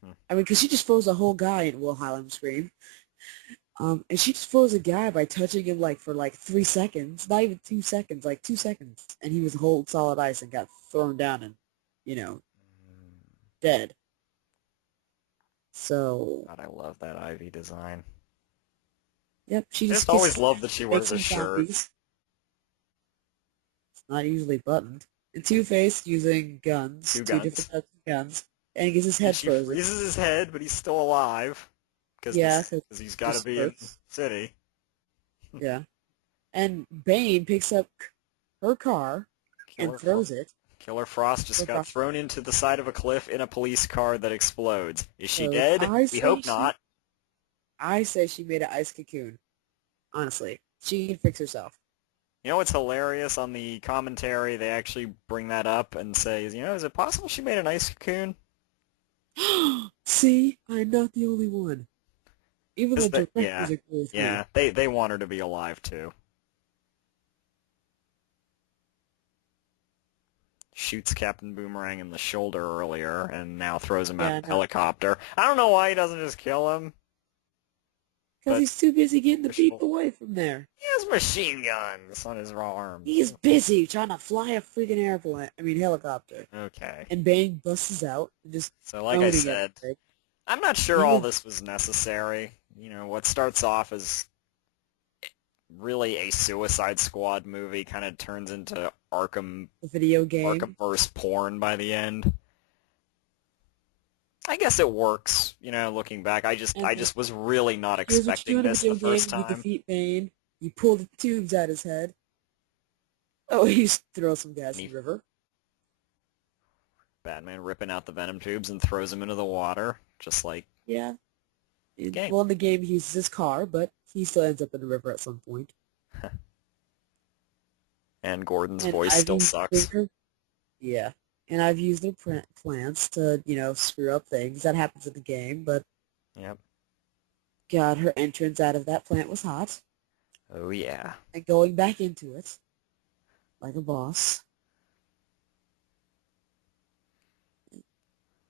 Hmm. I mean, because she just froze a whole guy in Wilhelm Scream. And she just froze a guy by touching him for 3 seconds, not even 2 seconds, like 2 seconds, and he was whole solid ice and got thrown down and, dead. So, God, I love that Ivy design. yep, she I just just gets always love that she makes wears a some shirt. zombies. It's not usually buttoned. And Two-Face using guns, Two two different guns. types of guns, and gets his And head she frozen. freezes his head, but he's still alive. Yeah, because he's got to just be in the spurts. city. Yeah. And Bane picks up her car and Killer Fro throws it. Killer Frost just Killer got Frost thrown into the side of a cliff in a police car that explodes. Is she goes, dead? We hope not. I say she made an ice cocoon. Honestly, she can fix herself. You know what's hilarious on the commentary? They actually bring that up and say, is it possible she made an ice cocoon? See, I'm not the only one. Even the Yeah, directors agree with me. yeah, they want her to be alive too. Shoots Captain Boomerang in the shoulder earlier and now throws him out of Yeah, the no, helicopter. I don't know why he doesn't just kill him, because but he's too busy getting the wishful. people away from there. He has machine guns on his arms. He's busy trying to fly a freaking airplane. I mean, helicopter. Okay. And Bane busts out and just So like I owning said, everything. I'm not sure all Even this was necessary. What starts off as really a Suicide Squad movie kind of turns into the video game. Arkhamverse porn by the end. I guess it works, looking back. And I just was really not here's what you do expecting in a this the video first game. You time. defeat Bane. You pull the tubes out his head. Oh, he throws some gas And in he the river. Batman ripping out the venom tubes and throws them into the water, just like Yeah. the game. Well, in the game, he uses his car, but he still ends up in the river at some point. And Gordon's And voice I've still used sucks. their, yeah. And I've used their plants to, screw up things. That happens in the game, but Yep. God, her entrance out of that plant was hot. Oh yeah. And going back into it, like a boss.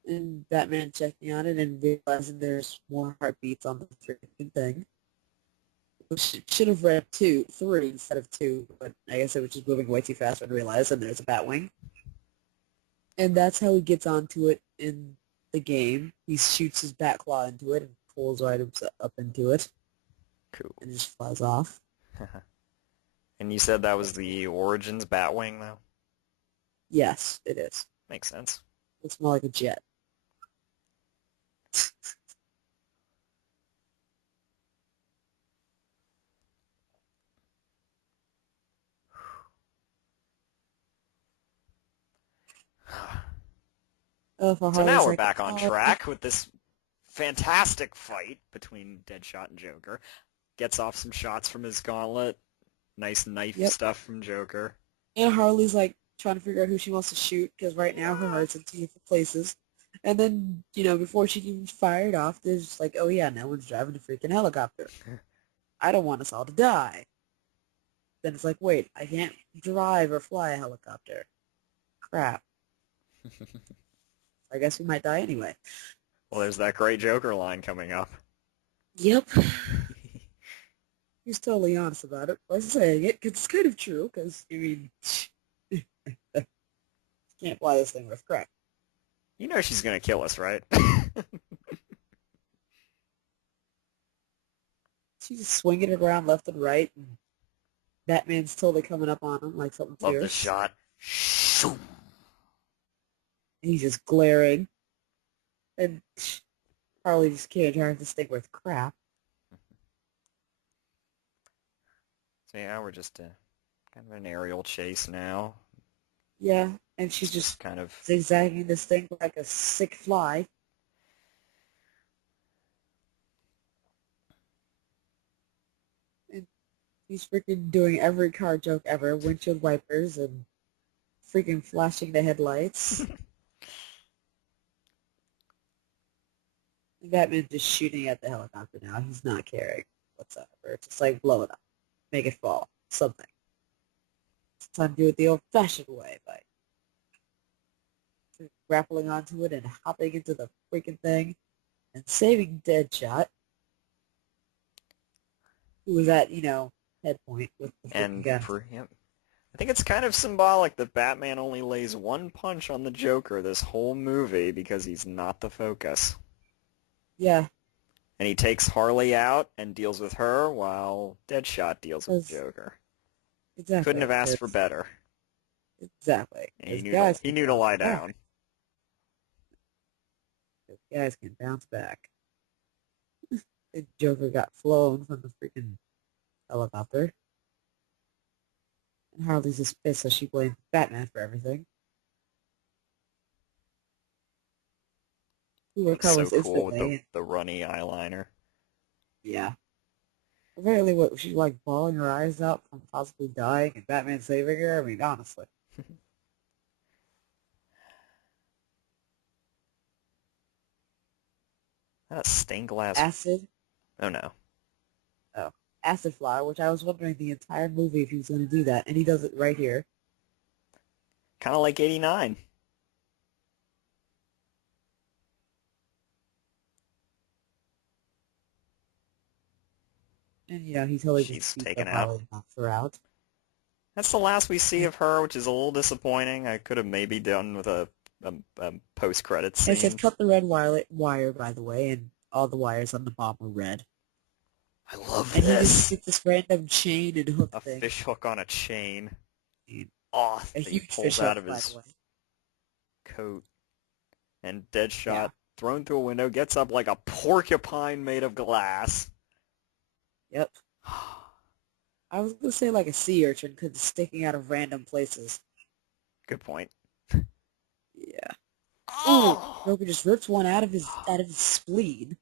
And Batman checking on it and realizing there's more heartbeats on the freaking thing. Which should have read three instead of two, but I guess it was just moving way too fast when I realized, and there's a Batwing. And that's how he gets onto it in the game. He shoots his bat claw into it and pulls right up into it Cool. and just flies off. And you said that was the Origins Batwing, though? Yes, it is. Makes sense. Looks more like a jet. Oh, for So now Harley's we're like, back on oh, track with this fantastic fight between Deadshot and Joker. Gets off some shots from his gauntlet. Nice knife yep. stuff from Joker. And Harley's like trying to figure out who she wants to shoot because right now her heart's in two different places. And then, before she can fire it off, there's like, oh yeah, no one's driving a freaking helicopter. I don't want us all to die. Then it's like, wait, I can't drive or fly a helicopter. Crap. I guess we might die anyway. Well, there's that great Joker line coming up. Yep. He's totally honest about it by saying it, because it's kind of true, because, I mean, can't fly this thing worth crap. You know she's gonna kill us, right? She's just swinging it around left and right, and Batman's totally coming up on him like something Love the fierce. shot. Shoom. And he's just glaring. And Harley just can't drive this thing worth crap. So yeah, we're just kind of an aerial chase now. Yeah, and she's just Kind of zigzagging this thing like a sick fly. And he's freaking doing every car joke ever. Windshield wipers and freaking flashing the headlights. And Batman's just shooting at the helicopter now. He's not caring whatsoever. It's just like blow it up. Make it fall. Something. It's time to do it the old-fashioned way by grappling onto it and hopping into the freaking thing and saving Deadshot, who was at, head point with the freaking and gun. yep. I think it's kind of symbolic that Batman only lays one punch on the Joker this whole movie because he's not the focus. Yeah. And he takes Harley out and deals with her while Deadshot deals with the Joker. Exactly. Couldn't have asked for better. Exactly. And he knew to lie down. Guys can bounce back. the Joker got flown from the freaking helicopter. And Harley's just pissed, so she blames Batman for everything. Who Looks so recovers cool with instantly. And, the runny eyeliner. yeah. Apparently, what, she's like bawling her eyes out from possibly dying and Batman saving her? I mean, honestly. That a stained glass. Acid. Oh no. Oh. Acid flower, which I was wondering the entire movie if he was going to do that. And he does it right here. Kind of like 89. And, he totally just She's beats taken up out. Harley and knocks her out. That's the last we see of her, which is a little disappointing. I could have maybe done with a post-credit It says scene. cut the red wire, by the way, and all the wires on the bomb are red. I love And he just this. gets this random chain and hook A thing. fish hook on a chain. Dude, Oh, a that he huge pulls fish out hook, of by the his way. coat. And Deadshot, Yeah. thrown through a window, gets up like a porcupine made of glass. Yep. I was going to say like a sea urchin because it's sticking out of random places. Good point. Yeah. Ooh, Oh! Joker just rips one out of his spleen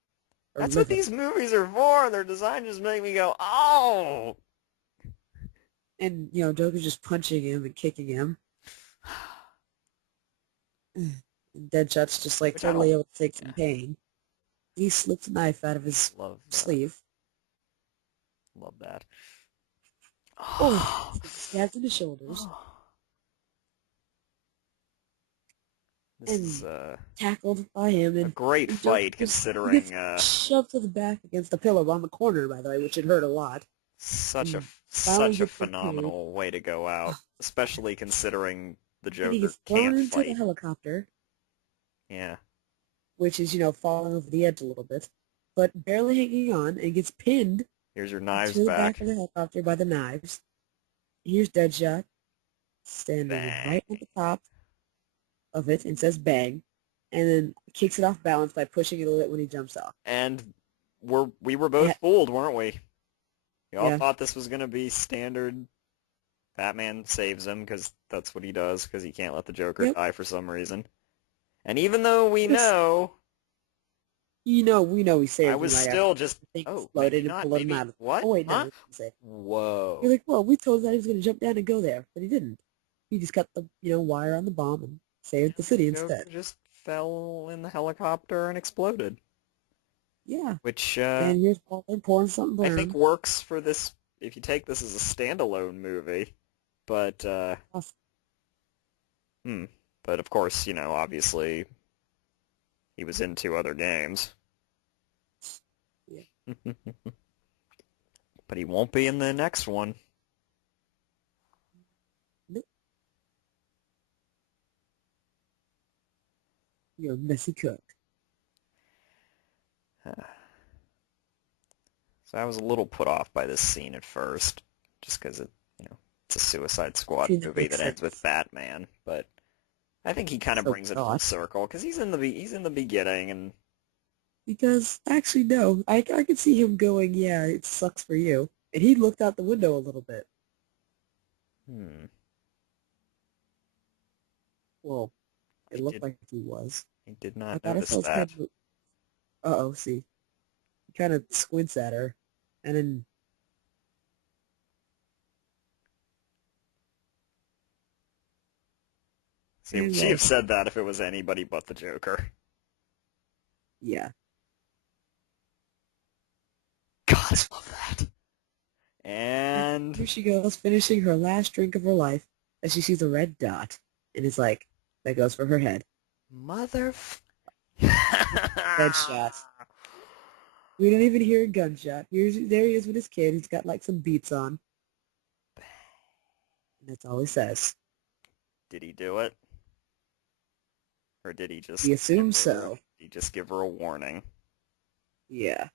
or That's what liver. these movies are for. They're designed to just make me go, oh! And, Joker's just punching him and kicking him. And Deadshot's just like Which I don't, totally able to take yeah, some pain. He slips a knife out of his love, sleeve. love that. Oh, Oh. stabs in the shoulders. This is And tackled by him, a and great Joker fight just gets considering shoved to the back against the pillow on the corner, by the way, which it hurt a lot. And finally such a gets the pain. phenomenal way to go out, especially considering the And he Joker gets thrown can't into the fight. helicopter, Yeah. which is, falling over the edge a little bit, but barely hanging on, and gets pinned Here's your knives to the back back. of the helicopter by the knives. Here's Deadshot standing Bang. right at the top of it and says bang, and then kicks it off balance by pushing it a little when he jumps off. And we were both Yeah, fooled, weren't we? We all yeah. thought this was going to be standard Batman saves him because that's what he does because he can't let the Joker Yep. die for some reason. And even though we Just, know, we know he I saved him was right after still just, the thing oh, maybe exploded and not, pulled him maybe, out of it. what? Oh wait, no, Huh? he didn't save him. You're Whoa. like, well, we told that he was going to jump down and go there, but he didn't. He just cut the wire on the bomb and saved the city instead. Joker just fell in the helicopter and exploded, Yeah. which And here's Baldwin pouring something I think brown. works for this if you take this as a standalone movie. But Awesome. but of course, obviously he was in two other games. Yeah. But he won't be in the next one. Nope. You're a messy cook. So I was a little put off by this scene at first, just because it's a Suicide Squad Actually, that movie makes that ends with sense. Batman. But I think he kind of So brings it full not. circle because he's in the beginning, and Because, actually, no. I could see him going, yeah, it sucks for you. And he looked out the window a little bit. hmm, Well, it I looked did like he was. I did I not thought I notice saw his that. head. Uh-oh, see. He kind of squints at her. And then, See, and she'd well, have said that if it was anybody but the Joker. yeah. God, I love that. And And here she goes, finishing her last drink of her life, as she sees a red dot. And it's like, that goes for her head. mother. Deadshot. We don't even hear a gunshot. There he is with his kid. He's got like some beats on. And that's all he says. Did he do it? Or did he just He give assumes her so. a warning? Yeah.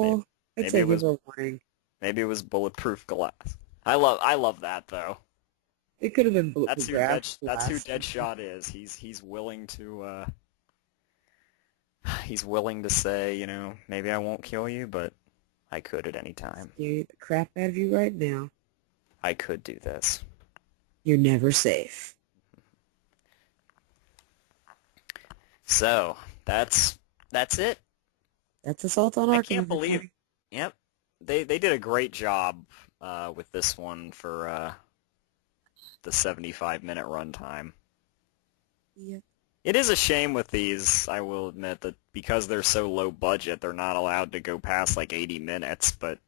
Maybe, Well, I'd maybe say it give was her a warning. maybe it was bulletproof glass. I love that though. It could have been bulletproof That's who glass. Deadshot is. He's willing to He's willing to say, maybe I won't kill you, but I could at any time. Scare the crap out of you right now. I could do this. You're never safe. So, that's it. That's Assault on I Arkham, can't believe, everybody. yep, they did a great job with this one for the 75-minute runtime. Yep. It is a shame with these, I will admit, that because they're so low budget, they're not allowed to go past like 80 minutes, but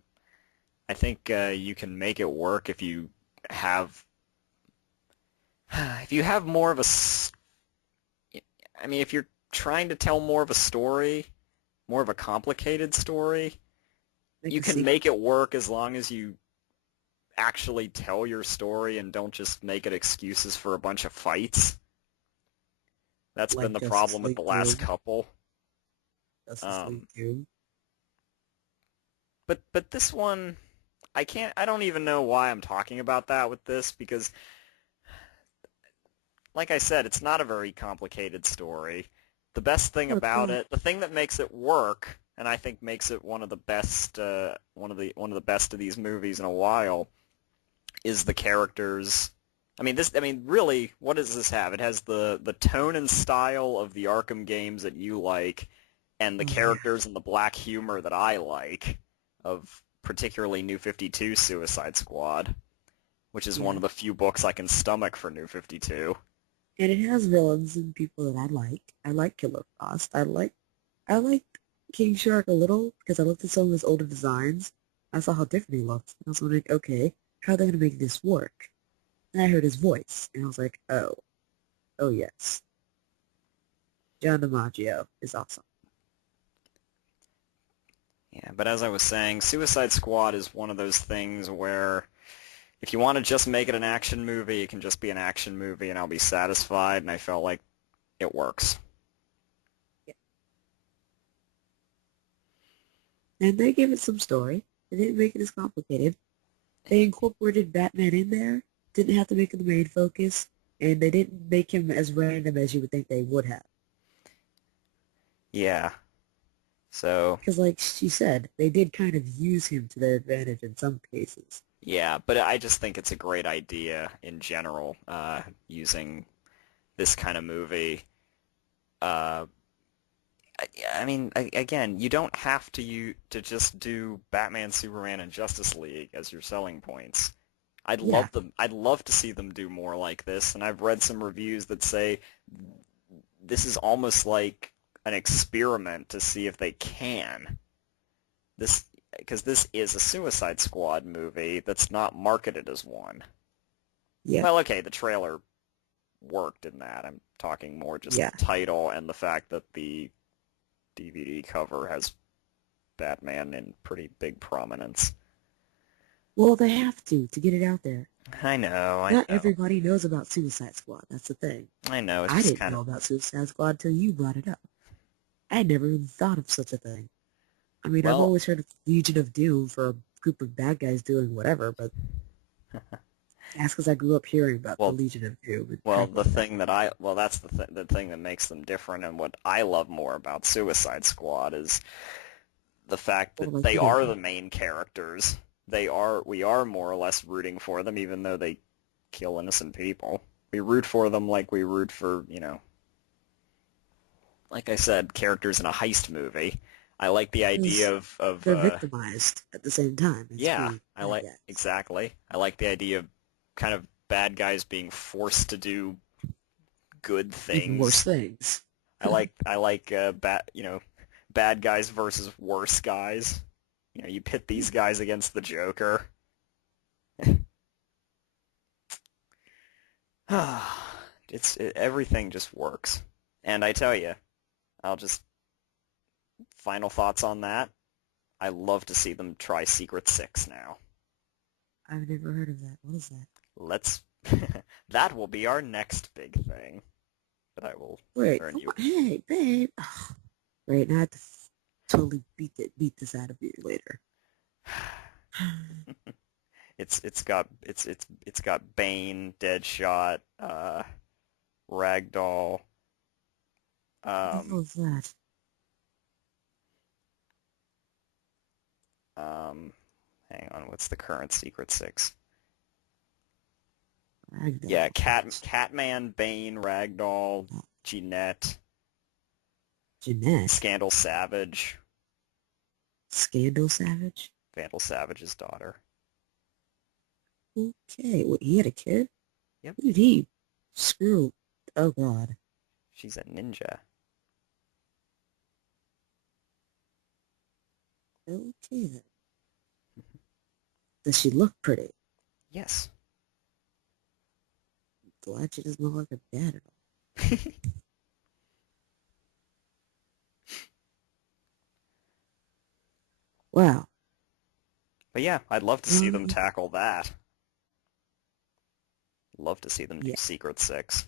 I think you can make it work have if you have more of I mean, if you're trying to tell more of a story, more of a complicated story, Make you a can sequel. make it work as long as you actually tell your story and don't just make it excuses for a bunch of fights. That's been Like the Justice problem with League the last 2. couple. Justice League Um, 2. but this one, I don't even know why I'm talking about that with this because, like I said, it's not a very complicated story. The best thing No, it's about not. it, the thing that makes it work, and I think makes it one of the best, one of the best of these movies in a while, is the characters. I mean, really, what does this have? It has the tone and style of the Arkham games that you like, and the Oh, yeah. characters and the black humor that I like, of particularly New 52 Suicide Squad, which is one Yeah. of the few books I can stomach for New 52. And it has villains and people that I like. I like Killer Frost. I like King Shark a little because I looked at some of his older designs. I saw how different he looked. And I was like, okay, how are they gonna make this work? And I heard his voice, and I was like, oh yes, John DiMaggio is awesome. Yeah, but as I was saying, Suicide Squad is one of those things where if you want to just make it an action movie, it can just be an action movie and I'll be satisfied, and I felt like it works. Yeah. And they gave it some story. They didn't make it as complicated. They incorporated Batman in there. Didn't have to make him the main focus, and they didn't make him as random as you would think they would have. Yeah. So, Because, like she said, they did kind of use him to their advantage in some cases. yeah, but I just think it's a great idea in general, using this kind of movie. Uh, I mean, again, you don't have to just do Batman, Superman, and Justice League as your selling points. Yeah, I'd love to see them do more like this, and I've read some reviews that say this is almost like an experiment to see if they can. This because this is a Suicide Squad movie that's not marketed as one. yeah, Well, okay, the trailer worked in that. I'm talking more just yeah. the title and the fact that the DVD cover has Batman in pretty big prominence. Well, they have to get it out there. I know, I Not know, everybody knows about Suicide Squad. That's the thing. I know. It's I just didn't kind of know about Suicide Squad till you brought it up. I never even thought of such a thing. I mean, I've well, always heard of Legion of Doom for a group of bad guys doing whatever, but that's because I grew up hearing about the well, Legion of Doom and well. crap The like that. thing that that's the thing that makes them different, and what I love more about Suicide Squad is the fact Or that like they you didn't are know. the main characters. We are more or less rooting for them, even though they kill innocent people. We root for them like we root for, like I said, characters in a heist movie. I like the idea Because of they're victimized at the same time as yeah, being I bad like guys. exactly. I like the idea of kind of bad guys being forced to do good Even worse things. things. I like bad guys versus worse guys. You pit these Yeah. guys against the Joker. Everything just works. And I tell you, I'll just final thoughts on that. I love to see them try Secret Six now. I've never heard of that. What is that? Let's that will be our next big thing that I will Wait, turn come you. on. Hey, babe. Right, now I have to totally beat this out of you later. It's got Bane, Deadshot, Ragdoll. What the hell Um, is that? Um, hang on, what's the current Secret Six? Yeah, Ragdoll. Catman, Bane, Ragdoll, Jeanette, Jeanette. Scandal Savage, Scandal Savage. Vandal Savage's daughter. Okay. Wait, he had a kid? Yep, Who did he screw? Oh, God. she's a ninja. Okay, then. Does she look pretty? Yes. Glad she doesn't look like her dad at all. Wow. But yeah, I'd love to see them Um, tackle that. Love to see them do yeah. Secret Six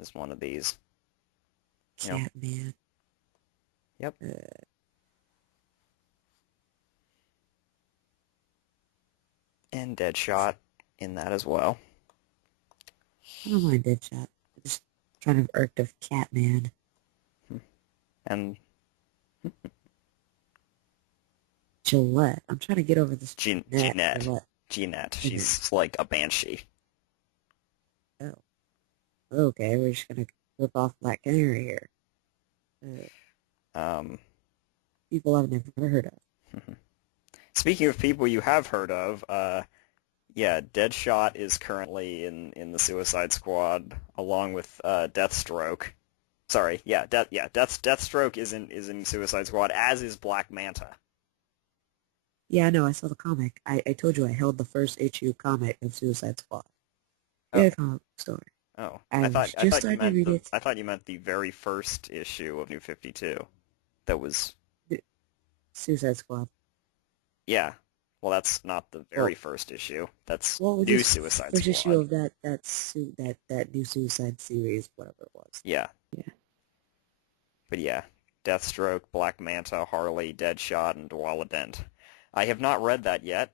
as one of these. You know, Catman. yep. Uh, And Deadshot in that as well. I don't mind Deadshot. I'm just trying to irked of Catman. And Gillette. I'm trying to get over this Jeanette. Jeanette. Gillette. Jeanette. Jeanette. She's like a banshee. Oh. Okay, we're just gonna rip off Black Canary here. Uh, Um, People I've never heard of. Speaking of people you have heard of, yeah, Deadshot is currently in the Suicide Squad along with Deathstroke. Sorry, yeah, Deathstroke is in Suicide Squad, as is Black Manta. Yeah, I know. I saw the comic. I told you I held the first issue comic of Suicide Squad. Oh, Yeah, comic story. oh, I was I just thought you starting to meant read it. the very first issue of New 52. That was Suicide Squad. Yeah. Well, that's not the very Well, first issue. That's what was New this Suicide first issue Squad. of that new Suicide series, whatever it was? Yeah. Yeah. But yeah, Deathstroke, Black Manta, Harley, Deadshot, and Dwala Dent. I have not read that yet.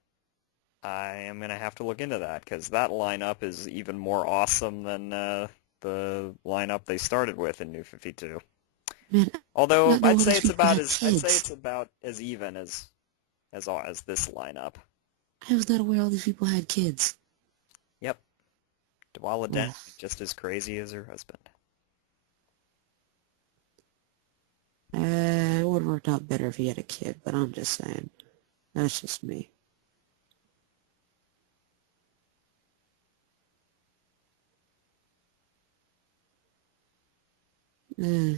I am going to have to look into that, because that lineup is even more awesome than the lineup they started with in New 52. Man, I did Although not know all these people had I'd say kids. it's about as even as this lineup. I was not aware all these people had kids. Yep. Dwala Dent Ugh. just as crazy as her husband. It would have worked out better if he had a kid, but I'm just saying. That's just me. Eh.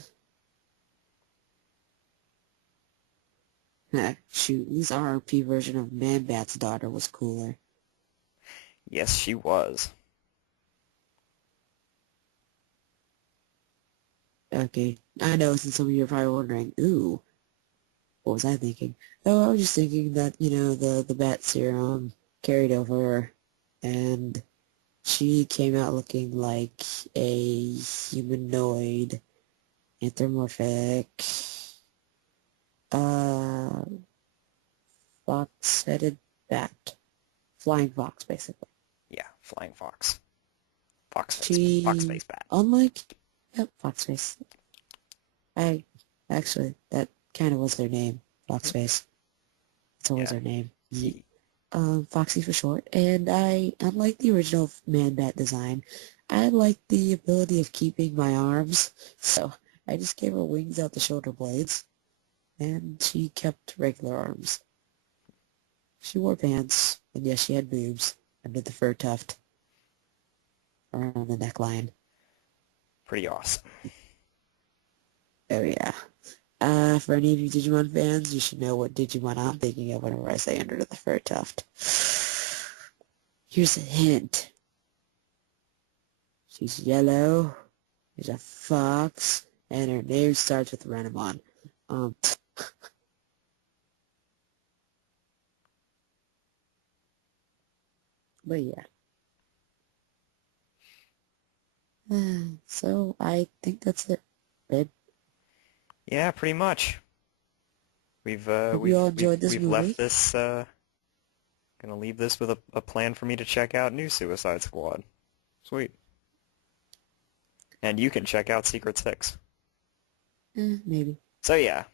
Shoot, this RRP version of Man-Bat's daughter was cooler. Yes, she was. Okay, I know since some of you are probably wondering, ooh, what was I thinking? Oh, I was just thinking that, the bat serum carried over and she came out looking like a humanoid, anthropomorphic, uh, fox-headed bat. Flying fox, basically. Yeah, Flying Fox. Fox She, face bat. unlike, yep, Foxface. Actually, that kind of was their name, Foxface. It's always Yeah. their name. He, Foxy for short. And unlike the original Man-Bat design, I like the ability of keeping my arms. So I just gave her wings out the shoulder blades, and she kept regular arms. She wore pants, and yes, she had boobs under the fur tuft around the neckline. pretty awesome. Oh yeah. For any of you Digimon fans, you should know what Digimon I'm thinking of whenever I say under the fur tuft. Here's a hint. She's yellow, she's a fox, and her name starts with Renamon. Um, but yeah. So I think that's it, babe. Yeah, pretty much. Hope you all enjoyed this We've left movie. this. Gonna leave this with a plan for me to check out New Suicide Squad. Sweet. And you can check out Secret Six. Maybe. So yeah,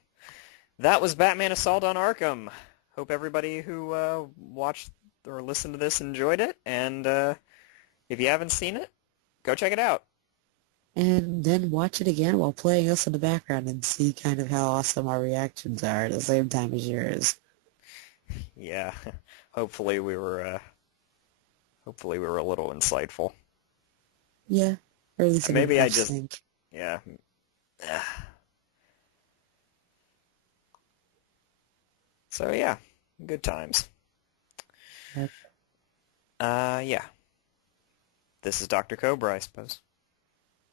that was Batman Assault on Arkham. Hope everybody who watched or listened to this enjoyed it, and if you haven't seen it, go check it out. And then watch it again while playing us in the background and see kind of how awesome our reactions are at the same time as yours. Yeah, hopefully we were a little insightful. Yeah, or at least And an maybe I just interesting. yeah. So yeah, good times. Yep. Yeah. This is Dr. Cobra, I suppose.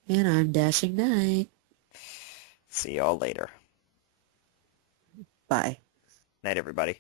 And I'm Dashing Knight. See y'all later. Bye. Night, everybody.